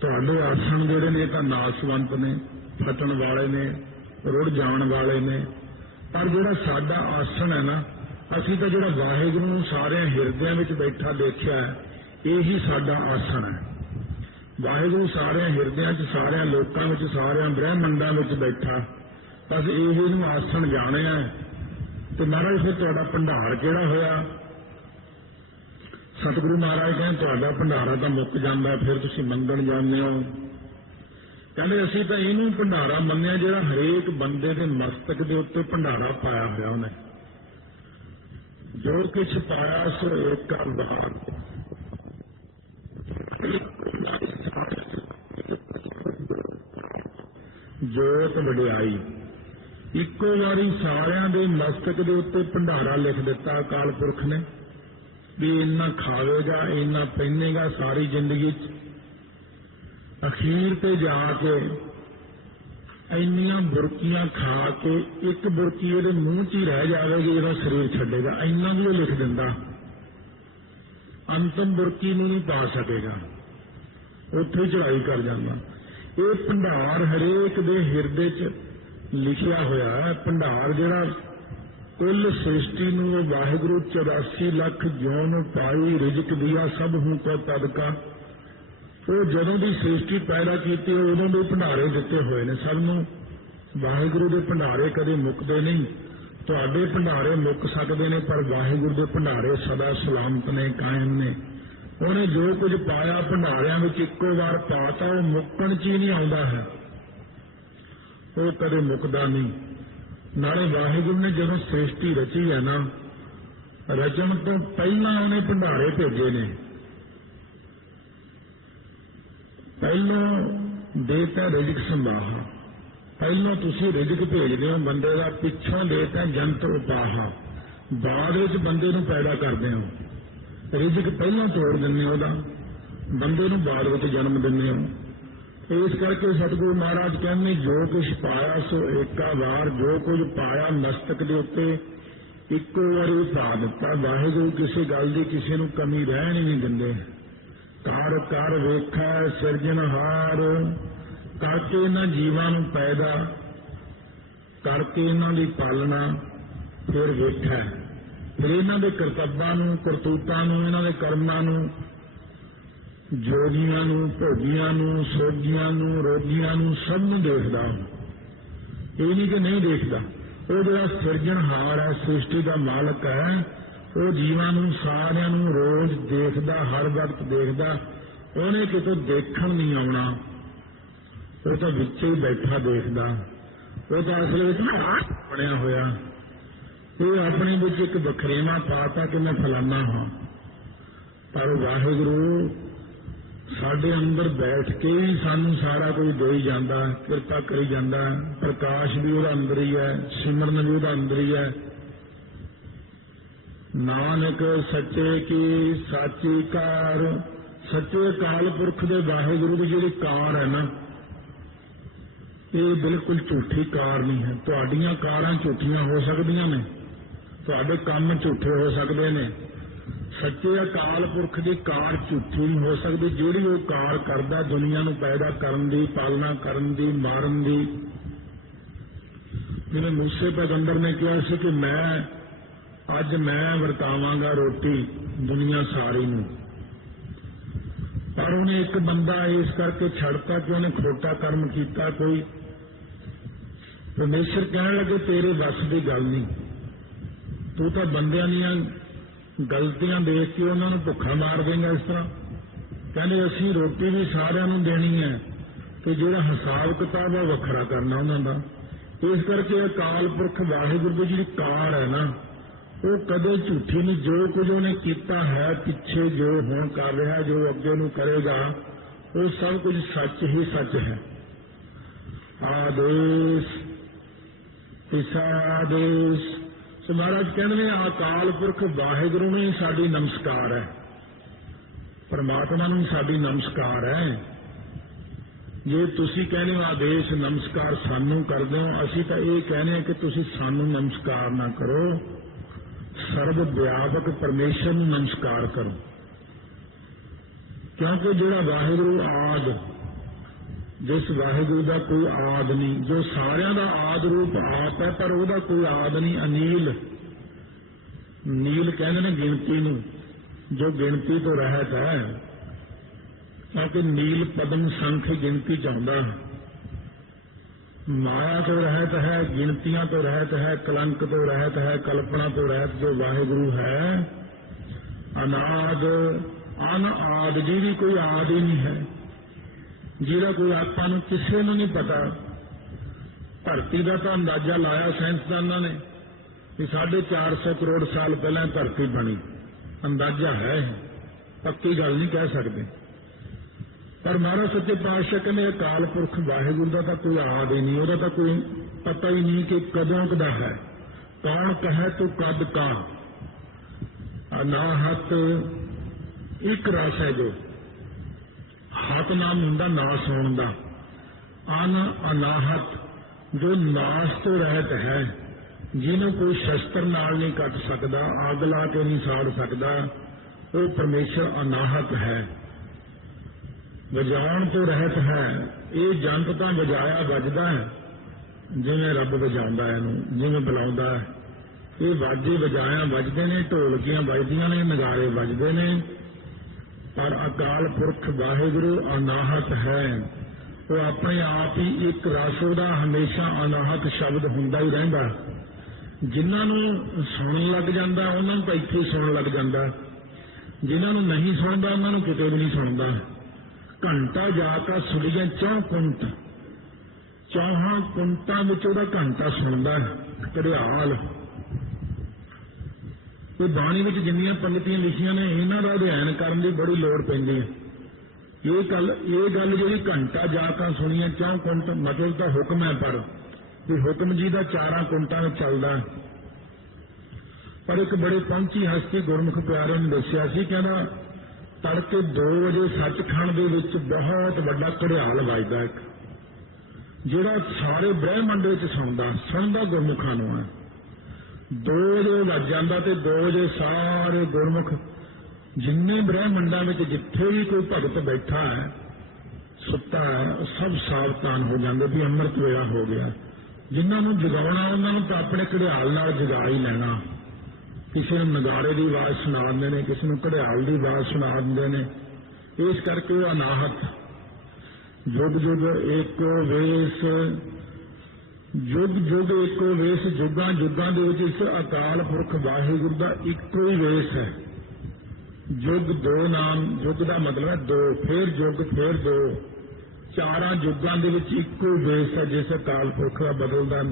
ਤੁਹਾਡੇ ਆਸਣ ਜਿਹੜੇ ਨੇ ਤਾਂ ਨਾਸਵੰਤ ਨੇ, ਫਟਣ ਵਾਲੇ ਨੇ, ਰੁੜ ਜਾਣ ਵਾਲੇ ਨੇ। ਪਰ ਜਿਹੜਾ ਸਾਡਾ ਆਸਣ ਹੈ ਨਾ, ਅਸੀਂ ਤਾਂ ਜਿਹੜਾ ਵਾਹਿਗੁਰੂ ਨੂੰ ਸਾਰਿਆਂ ਹਿਰਦਿਆਂ ਵਿੱਚ ਬੈਠਾ ਦੇਖਿਆ ਇਹੀ ਸਾਡਾ ਆਸਣ ਹੈ। ਵਾਹਿਗੁਰੂ ਸਾਰਿਆਂ ਹਿਰਦਿਆਂ 'ਚ, ਸਾਰਿਆਂ ਲੋਕਾਂ ਵਿੱਚ, ਸਾਰਿਆਂ ਬ੍ਰਹਮੰਡਾਂ ਵਿੱਚ ਬੈਠਾ। ਬਸ ਇਹੀ ਨੂੰ ਆਸਣ ਜਾਣਿਆ ਤੇ ਮਹਾਰਾਜ, ਫਿਰ ਤੁਹਾਡਾ ਭੰਡਾਰ ਕਿਹੜਾ ਹੋਇਆ? ਸਤਿਗੁਰੂ ਮਹਾਰਾਜ ਕਹਿੰਦੇ, ਤੁਹਾਡਾ ਭੰਡਾਰਾ ਤਾਂ ਮੁੱਕ ਜਾਂਦਾ, ਫਿਰ ਤੁਸੀਂ ਮੰਗਣ ਜਾਂਦੇ ਹੋ। ਕਹਿੰਦੇ, ਅਸੀਂ ਤਾਂ ਇਹਨੂੰ ਭੰਡਾਰਾ ਮੰਨਿਆ, ਜਿਹੜਾ ਹਰੇਕ ਬੰਦੇ ਦੇ ਮਸਤਕ ਦੇ ਉੱਤੇ ਭੰਡਾਰਾ ਪਾਇਆ ਹੋਇਆ ਉਹਨੇ। ਜੋ ਕੁਛ ਪਾਇਆ, ਸੋ ਇੱਕ ਬਾਤ ਜੋਤ ਵਡਿਆਈ। ਇੱਕੋ ਵਾਰੀ ਸਾਰਿਆਂ ਦੇ ਮਸਤਕ ਦੇ ਉੱਤੇ ਭੰਡਾਰਾ ਲਿਖ ਦਿੱਤਾ ਅਕਾਲ ਪੁਰਖ ਨੇ, ਵੀ ਇੰਨਾ ਖਾਵੇਗਾ ਇੰਨਾ ਪਹਿਨੇਗਾ ਸਾਰੀ ਜ਼ਿੰਦਗੀ 'ਚ। ਅਖੀਰ ਤੇ ਜਾ ਕੇ ਇੰਨੀਆਂ ਬੁਰਕੀਆਂ ਖਾ ਕੇ ਇੱਕ ਬੁਰਕੀ ਉਹਦੇ ਮੂੰਹ 'ਚ ਹੀ ਰਹਿ ਜਾਵੇਗੀ ਇਹਦਾ ਸਰੀਰ ਛੱਡੇਗਾ। ਇੰਨਾ ਵੀ ਉਹ ਲਿਖ ਦਿੰਦਾ। ਅੰਤਮ ਬੁਰਕੀ ਨੂੰ ਨਹੀਂ ਪਾ ਸਕੇਗਾ। ਉੱਥੇ ਚੜਾਈ ਕਰ ਜਾਂਦਾ। ਇਹ ਭੰਡਾਰ ਹਰੇਕ ਦੇ ਹਿਰਦੇ 'ਚ ਲਿਖਿਆ ਹੋਇਆ ਹੈ, ਭੰਡਾਰ ਜਿਹੜਾ ਕੁੱਲ ਸ੍ਰਿਸ਼ਟੀ ਨੂੰ ਉਹ ਵਾਹਿਗੁਰੂ 84 ਲੱਖ ਜੋਨ ਪਾਈ ਰਿਜਕ ਦਿਆ ਸਭ ਹੂੰ ਕੋ ਤਦਕਾ ਉਹ ਜਦੋਂ ਦੀ ਸ੍ਰਿਸ਼ਟੀ ਪੈਦਾ ਕੀਤੀ ਉਦੋਂ ਦੇ ਭੰਡਾਰੇ ਦਿੱਤੇ ਹੋਏ ਨੇ। ਸਭ ਨੂੰ ਵਾਹਿਗੁਰੂ ਦੇ ਭੰਡਾਰੇ ਕਦੇ ਮੁੱਕਦੇ ਨਹੀਂ। ਤੁਹਾਡੇ ਭੰਡਾਰੇ ਮੁੱਕ ਸਕਦੇ ਨੇ, ਪਰ ਵਾਹਿਗੁਰੂ ਦੇ ਭੰਡਾਰੇ ਸਦਾ ਸਲਾਮਤ ਨੇ, ਕਾਇਮ ਨੇ। ਉਹਨੇ ਜੋ ਕੁਝ ਪਾਇਆ, ਭੰਡਾਰਿਆਂ ਵਿੱਚ ਇੱਕੋ ਵਾਰ ਪਾਤਾ, ਉਹ ਮੁੱਕਣ ਚ ਹੀ ਨਹੀਂ ਆਉਂਦਾ ਹੈ। ਉਹ ਕਦੇ ਮੁੱਕਦਾ ਨਹੀਂ। ਨਾਲੇ ਵਾਹਿਗੁਰੂ ਨੇ ਜਦੋਂ ਸ੍ਰਿਸ਼ਟੀ ਰਚੀ ਹੈ ਨਾ, ਰਚਣ ਤੋਂ ਪਹਿਲਾਂ ਉਹਨੇ ਭੰਡਾਰੇ ਭੇਜੇ ਨੇ। ਪਹਿਲੋਂ ਦੇਤਾ ਰਿਜਕ ਸੰਭਾਹਾ ਪਹਿਲੋਂ ਤੁਸੀਂ ਰਿਜਕ ਭੇਜਦੇ ਹੋ, ਬੰਦੇ ਦਾ ਪਿੱਛੋਂ ਦੇਤਾ ਜੰਤ ਉਪਾਹਾ। ਬਾਅਦ ਵਿੱਚ ਬੰਦੇ ਨੂੰ ਪੈਦਾ ਕਰਦੇ ਹੋ। ਰਿਜਕ ਪਹਿਲਾਂ ਤੋੜ ਦਿੰਦੇ ਹੋ ਉਹਦਾ। ਬੰਦੇ ਨੂੰ ਬਾਅਦ ਵਿੱਚ ਜਨਮ ਦਿੰਦੇ ਹੋ। ਇਸ ਕਰਕੇ ਸਤਿਗੁਰੂ ਮਹਾਰਾਜ ਕਹਿੰਦੇ, ਜੋ ਕੁਝ ਪਾਇਆ ਸੋ ਏਕਾ ਵਾਰ, ਜੋ ਕੁਝ ਪਾਇਆ ਮਸਤਕ ਦੇ ਉੱਤੇ, ਇੱਕੋ ਵਾਰੀ ਪਾ ਦਿੱਤਾ। ਵਾਹਿਗੁਰੂ ਕਿਸੇ ਗੱਲ ਦੀ ਕਿਸੇ ਨੂੰ ਕਮੀ ਰਹਿਣ ਹੀ ਨਹੀਂ ਦਿੰਦੇ। ਕਾਰ ਕਰ ਵੇਖੈ ਸਿਰਜਣਹਾਰ ਕਰਕੇ ਇਹਨਾਂ ਜੀਵਾਂ ਨੂੰ ਪੈਦਾ, ਕਰਕੇ ਇਹਨਾਂ ਦੀ ਪਾਲਣਾ ਫਿਰ ਵੇਖੈ। ਫਿਰ ਇਹਨਾਂ ਦੇ ਕਰਤੱਵਾਂ ਨੂੰ, ਕਰਤੂਤਾਂ ਨੂੰ, ਇਹਨਾਂ ਦੇ ਕਰਮਾਂ ਨੂੰ ਜੋਗੀਆਂ ਨੂੰ, ਭੋਗੀਆਂ ਨੂੰ, ਸੋਗੀਆਂ ਨੂੰ, ਰੋਗੀਆਂ ਨੂੰ ਸਭ ਨੂੰ ਦੇਖਦਾ ਇਹ ਨਹੀਂ ਕਿ ਨਹੀਂ ਦੇਖਦਾ? ਉਹ ਜਿਹੜਾ ਸਿਰਜਣਹਾਰ ਹੈ ਸ੍ਰਿਸ਼ਟੀ ਦਾ ਮਾਲਕ ਹੈ, ਉਹ ਜੀਵਾਂ ਨੂੰ, ਸਾਰਿਆਂ ਨੂੰ ਰੋਜ਼ ਦੇਖਦਾ, ਹਰ ਵਕਤ ਦੇਖਦਾ। ਉਹਨੇ ਕਿਤੋਂ ਦੇਖਣ ਨਹੀਂ ਆਉਣਾ। ਉਹ ਤਾਂ ਵਿੱਚ ਹੀ ਬੈਠਾ ਦੇਖਦਾ। ਉਹ ਤਾਂ ਅਸਲ ਵਿੱਚ ਬਣਿਆ ਹੋਇਆ। ਇਹ ਆਪਣੇ ਵਿੱਚ ਇੱਕ ਬਖਰੇਵਾ ਪਾਤਾ ਕਿ ਮੈਂ ਫਲਾਨਾ ਹਾਂ। ਪਰ ਵਾਹਿਗੁਰੂ ਸਾਡੇ ਅੰਦਰ ਬੈਠ ਕੇ ਹੀ ਸਾਨੂੰ ਸਾਰਾ ਕੁਝ ਦੇਈ ਜਾਂਦਾ, ਕਿਰਪਾ ਕਰੀ ਜਾਂਦਾ। ਪ੍ਰਕਾਸ਼ ਵੀ ਉਹਦਾ ਅੰਦਰ ਹੀ ਹੈ, ਸਿਮਰਨ ਵੀ ਉਹਦਾ ਅੰਦਰ ਹੀ ਹੈ। ਨਾਨਕ ਸੱਚੇ ਕੀ ਸਾਚੀ ਕਾਰ, ਸੱਚੇ ਕਾਲ ਪੁਰਖ ਦੇ ਵਾਹਿਗੁਰੂ ਦੀ ਜਿਹੜੀ ਕਾਰ ਹੈ ਨਾ, ਇਹ ਬਿਲਕੁਲ ਝੂਠੀ ਕਾਰ ਨਹੀਂ ਹੈ। ਤੁਹਾਡੀਆਂ ਕਾਰਾਂ ਝੂਠੀਆਂ ਹੋ ਸਕਦੀਆਂ ਨੇ, ਤੁਹਾਡੇ ਕੰਮ ਝੂਠੇ ਹੋ ਸਕਦੇ ਨੇ। ਸੱਚੇ ਅਕਾਲ ਪੁਰਖ ਦੀ ਕਾਰ ਝੂਠੀ ਨਹੀਂ ਹੋ ਸਕਦੀ। ਜਿਹੜੀ ਉਹ ਕਾਰ ਕਰਦਾ, ਦੁਨੀਆ ਨੂੰ ਪੈਦਾ ਕਰਨ ਦੀ, ਪਾਲਣਾ ਕਰਨ ਦੀ, ਮਾਰਨ ਦੀ। ਜਿਵੇਂ ਮੂਸੇ ਪੈਗੰਬਰ ਨੇ ਕਿਹਾ ਸੀ ਕਿ ਮੈਂ, ਅੱਜ ਮੈਂ ਵਰਤਾਵਾਂਗਾ ਰੋਟੀ ਦੁਨੀਆ ਸਾਰੀ ਨੂੰ। ਪਰ ਉਹਨੇ ਇੱਕ ਬੰਦਾ ਇਸ ਕਰਕੇ ਛੱਡਤਾ ਕਿ ਉਹਨੇ ਖੋਟਾ ਕਰਮ ਕੀਤਾ ਕੋਈ। ਪਰਮੇਸ਼ਰ ਕਹਿਣ ਲੱਗੇ, ਤੇਰੇ ਵੱਸ ਦੀ ਗੱਲ ਨਹੀਂ। ਤੂੰ ਤਾਂ ਬੰਦਿਆਂ ਦੀਆਂ ਗਲਤੀਆਂ ਦੇਖ ਕੇ ਉਹਨਾਂ ਨੂੰ ਭੁੱਖਾ ਮਾਰ ਦੇਗਾ ਇਸ ਤਰ੍ਹਾਂ। ਕਹਿੰਦੇ ਅਸੀਂ ਰੋਟੀ ਵੀ ਸਾਰਿਆਂ ਨੂੰ ਦੇਣੀ ਹੈ ਤੇ ਜਿਹੜਾ ਹਿਸਾਬ ਕਿਤਾਬ ਆ ਵੱਖਰਾ ਕਰਨਾ ਉਹਨਾਂ ਦਾ। ਇਸ ਕਰਕੇ ਅਕਾਲ ਪੁਰਖ ਵਾਹਿਗੁਰੂ ਦੀ ਜਿਹੜੀ ਕਾਰ ਹੈ ਨਾ, ਉਹ ਕਦੇ ਝੂਠੀ ਨਹੀਂ, ਜੋ ਕੁਝ ਉਹਨੇ ਕੀਤਾ ਹੈ, ਪਿੱਛੇ ਜੋ ਹੁਣ ਕਰ ਰਿਹਾ, ਜੋ ਅੱਗੇ ਨੂੰ ਕਰੇਗਾ, ਉਹ ਸਭ ਕੁਝ ਸੱਚ ਹੀ ਸੱਚ ਹੈ। ਆਦੇਸ਼ ਤਿਸਾ ਸੋ ਮਹਾਰਾਜ ਕਹਿੰਦੇ ਨੇ ਅਕਾਲ ਪੁਰਖ ਵਾਹਿਗੁਰੂ ਨੂੰ ਹੀ ਸਾਡੀ ਨਮਸਕਾਰ ਹੈ। ਪਰਮਾਤਮਾ ਨੂੰ ਸਾਡੀ ਨਮਸਕਾਰ ਹੈ। ਜੇ ਤੁਸੀਂ ਕਹਿੰਦੇ ਹੋ, ਆਦੇਸ਼ ਨਮਸਕਾਰ ਸਾਨੂੰ ਕਰਦੇ ਹੋ, ਅਸੀਂ ਤਾਂ ਇਹ ਕਹਿੰਦੇ ਹਾਂ ਕਿ ਤੁਸੀਂ ਸਾਨੂੰ ਨਮਸਕਾਰ ਨਾ ਕਰੋ। ਸਰਬ ਵਿਆਪਕ ਪਰਮੇਸ਼ਰ ਨੂੰ ਨਮਸਕਾਰ ਕਰੋ। ਕਿਉਂਕਿ ਜਿਹੜਾ ਵਾਹਿਗੁਰੂ ਆਦ ਜਿਸ ਵਾਹਿਗੁਰੂ ਦਾ ਕੋਈ ਆਦ ਨਹੀਂ, ਜੋ ਸਾਰਿਆਂ ਦਾ ਆਦ ਰੂਪ ਆਪ ਹੈ, ਪਰ ਉਹਦਾ ਕੋਈ ਆਦ ਨਹੀਂ, ਅਨੀਲ। ਨੀਲ ਕਹਿੰਦੇ ਨੇ ਗਿਣਤੀ ਨੂੰ, ਜੋ ਗਿਣਤੀ ਤੋਂ ਰਹਿਤ ਹੈ ਕਿਉਂਕਿ ਨੀਲ ਪਦਮ ਸੰਖ ਗਿਣਤੀ ਚਾਹੁੰਦਾ ਹੈ। ਮਾਇਆ ਤੋਂ ਰਹਿਤ ਹੈ, ਗਿਣਤੀਆਂ ਤੋਂ ਰਹਿਤ ਹੈ, ਕਲੰਕ ਤੋਂ ਰਹਿਤ ਹੈ, ਕਲਪਨਾ ਤੋਂ ਰਹਿਤ ਜੋ ਵਾਹਿਗੁਰੂ ਹੈ, ਅਨਾਦ, ਅਨ ਆਦ, ਜਿਹਦੀ ਕੋਈ ਆਦ ਹੀ ਨਹੀਂ ਹੈ। ਜਿਹਦਾ ਕੋਈ ਆਪਾਂ ਨੂੰ ਕਿਸੇ ਨੂੰ ਨਹੀਂ ਪਤਾ, ਧਰਤੀ ਦਾ ਤਾਂ ਅੰਦਾਜ਼ਾ ਲਾਇਆ ਸਾਇੰਸਦਾਨਾਂ ਨੇ ਕਿ 450 ਕਰੋੜ ਸਾਲ ਪਹਿਲਾਂ ਧਰਤੀ ਬਣੀ। ਅੰਦਾਜ਼ਾ ਹੈ ਪੱਕੀ ਗੱਲ ਨਹੀਂ ਕਹਿ ਸਕਦੇ। ਪਰ ਮਹਾਰਾਜ ਸੱਚੇ ਪਾਤਸ਼ਾਹ ਕਹਿੰਦੇ ਅਕਾਲ ਪੁਰਖ ਵਾਹਿਗੁਰੂ ਦਾ ਤਾਂ ਕੋਈ ਆਦ ਹੀ ਨਹੀਂ, ਉਹਦਾ ਤਾਂ ਕੋਈ ਪਤਾ ਹੀ ਨਹੀਂ ਕਿ ਕਦੋਂ ਕਦਾ ਹੈ। ਕੌਣ ਕਹੇ ਤੂੰ ਕਦ ਕਾ? ਅਨਾਹਤ ਇੱਕ ਰਸ ਹੈ ਜੋ। ਹੱਥ ਹੁੰਦਾ ਨਾਸ ਹੋਣ ਦਾ। ਅਨ ਅਨਾਹਤ, ਜੋ ਨਾਸ ਤੋਂ ਰਹਿਤ ਹੈ, ਜਿਹਨੂੰ ਕੋਈ ਸ਼ਸਤਰ ਨਾਲ ਨਹੀਂ ਕੱਟ ਸਕਦਾ, ਅੱਗ ਲਾ ਕੇ ਨਹੀਂ ਸਾੜ ਸਕਦਾ, ਉਹ ਪਰਮੇਸ਼ਰ ਅਨਾਹਤ ਹੈ। ਵਜਾਉਣ ਤੋਂ ਰਹਿਤ ਹੈ, ਇਹ ਜੰਤ ਤਾਂ ਵਜਾਇਆ ਵੱਜਦਾ ਹੈ, ਜਿਵੇਂ ਰੱਬ ਵਜਾਉਂਦਾ ਹੈ ਇਹਨੂੰ, ਜਿਵੇਂ ਬੁਲਾਉਂਦਾ ਹੈ। ਇਹ ਵਾਜੇ ਵਜਾਇਆ ਵੱਜਦੇ ਨੇ, ਢੋਲਕੀਆਂ ਵੱਜਦੀਆਂ ਨੇ, ਨਗਾਰੇ ਵੱਜਦੇ ਨੇ ਪਰ ਅਕਾਲ ਪੁਰਖ ਵਾਹਿਗੁਰੂ ਅਨਾਹਤ ਹੈ। ਉਹ ਆਪਣੇ ਆਪ ਹੀ ਇੱਕ ਰਸ ਉਹਦਾ ਹਮੇਸ਼ਾ ਅਨਾਹਤ ਸ਼ਬਦ ਹੁੰਦਾ ਹੀ ਰਹਿੰਦਾ। ਜਿਨ੍ਹਾਂ ਨੂੰ ਸੁਣਨ ਲੱਗ ਜਾਂਦਾ, ਉਹਨਾਂ ਨੂੰ ਤਾਂ ਇੱਥੇ ਸੁਣਨ ਲੱਗ ਜਾਂਦਾ। ਜਿਨ੍ਹਾਂ ਨੂੰ ਨਹੀਂ ਸੁਣਦਾ, ਉਹਨਾਂ ਨੂੰ ਕਿਤੇ ਵੀ ਨਹੀਂ ਸੁਣਦਾ। ਘੰਟਾ ਜਾ ਕੇ ਸੁਣੀਆਂ ਚੌਂ ਕੁੰਟ। ਚੌਹਾਂ ਕੁੰਟਾਂ ਵਿੱਚ ਉਹਦਾ ਘੰਟਾ ਸੁਣਦਾ ਹੈ। ਘੜਿਆਲ। ਤੇ ਬਾਣੀ ਵਿੱਚ ਜਿੰਨੀਆਂ ਪੰਕਤੀਆਂ ਲਿਖੀਆਂ ਨੇ, ਇਹਨਾਂ ਦਾ ਅਧਿਐਨ ਕਰਨ ਦੀ ਬੜੀ ਲੋੜ ਪੈਂਦੀ ਹੈ। ਇਹ ਗੱਲ ਇਹ ਗੱਲ ਜਿਹੜੀ ਘੰਟਾ ਜਾ ਕੇ ਸੁਣੀਆਂ ਚੌਂ ਕੁੰਟ, ਮਤਲਬ ਤਾਂ ਹੁਕਮ ਹੈ ਪਰ, ਵੀ ਹੁਕਮ ਜੀ ਦਾ ਚਾਰਾਂ ਕੁੰਟਾਂ ਵਿੱਚ ਚੱਲਦਾ ਪਰ ਇੱਕ ਬੜੇ ਪਹੁੰਚੀ ਹਸਤੀ ਗੁਰਮੁਖ ਪਿਆਰੇ ਨੇ ਦੱਸਿਆ ਸੀ, ਕਹਿੰਦਾ, ਤੜਕੇ 2 ਵਜੇ ਸੱਚਖੰਡ ਦੇ ਵਿੱਚ ਬਹੁਤ ਵੱਡਾ ਘੜਿਆਲ ਵੱਜਦਾ ਇੱਕ ਜਿਹੜਾ ਸਾਰੇ ਬ੍ਰਹਿਮੰਡ ਵਿੱਚ ਸੁਣਦਾ ਸੁਣਦਾ ਗੁਰਮੁਖਾਂ ਨੂੰ ਹੈ। 2 ਵਜੇ ਵੱਜ ਜਾਂਦਾ ਤੇ 2 ਵਜੇ ਸਾਰੇ ਗੁਰਮੁਖ ਜਿੰਨੇ ਬ੍ਰਹਿਮੰਡਾਂ ਵਿੱਚ ਜਿੱਥੇ ਵੀ ਕੋਈ ਭਗਤ ਬੈਠਾ ਹੈ, ਸੁੱਤਾ ਹੈ, ਉਹ ਸਭ ਸਾਵਧਾਨ ਹੋ ਜਾਂਦੇ ਵੀ ਅੰਮ੍ਰਿਤ ਵੇਲਾ ਹੋ ਗਿਆ। ਜਿਨ੍ਹਾਂ ਨੂੰ ਜਗਾਉਣਾ, ਉਹਨਾਂ ਨੂੰ ਤਾਂ ਆਪਣੇ ਘੜਿਆਲ ਨਾਲ ਜਗਾ ਹੀ ਲੈਣਾ। ਕਿਸੇ ਨੂੰ ਨਗਾਰੇ ਦੀ ਆਵਾਜ਼ ਸੁਣਾ ਦਿੰਦੇ ਨੇ, ਕਿਸੇ ਨੂੰ ਘੜਿਆਲ ਦੀ ਆਵਾਜ਼ ਸੁਣਾ ਦਿੰਦੇ ਨੇ। ਇਸ ਕਰਕੇ ਉਹ ਅਨਾਹਤ। ਜੁਗ ਜੁਗ ਇੱਕ ਵੇਸ ਜੁਗ ਜੁਗ ਏਕੋ ਵੇਸ, ਜੁਗਾਂ ਜੁਗਾਂ ਦੇ ਵਿੱਚ ਇਸ ਅਕਾਲ ਪੁਰਖ ਵਾਹਿਗੁਰੂ ਦਾ ਇੱਕੋ ਹੀ ਵੇਸ ਹੈ। ਜੁਗ ਦੋ ਨਾਮ ਜੁਗ ਦਾ ਮਤਲਬ ਹੈ ਦੋ, ਫੇਰ ਜੁਗ ਫੇਰ ਦੋ। ਚਾਰਾਂ ਜੁਗਾਂ ਦੇ ਵਿੱਚ ਇੱਕੋ ਵੇਸ ਹੈ ਜਿਸ ਅਕਾਲ ਪੁਰਖ ਦਾ ਬਦਲਦਾ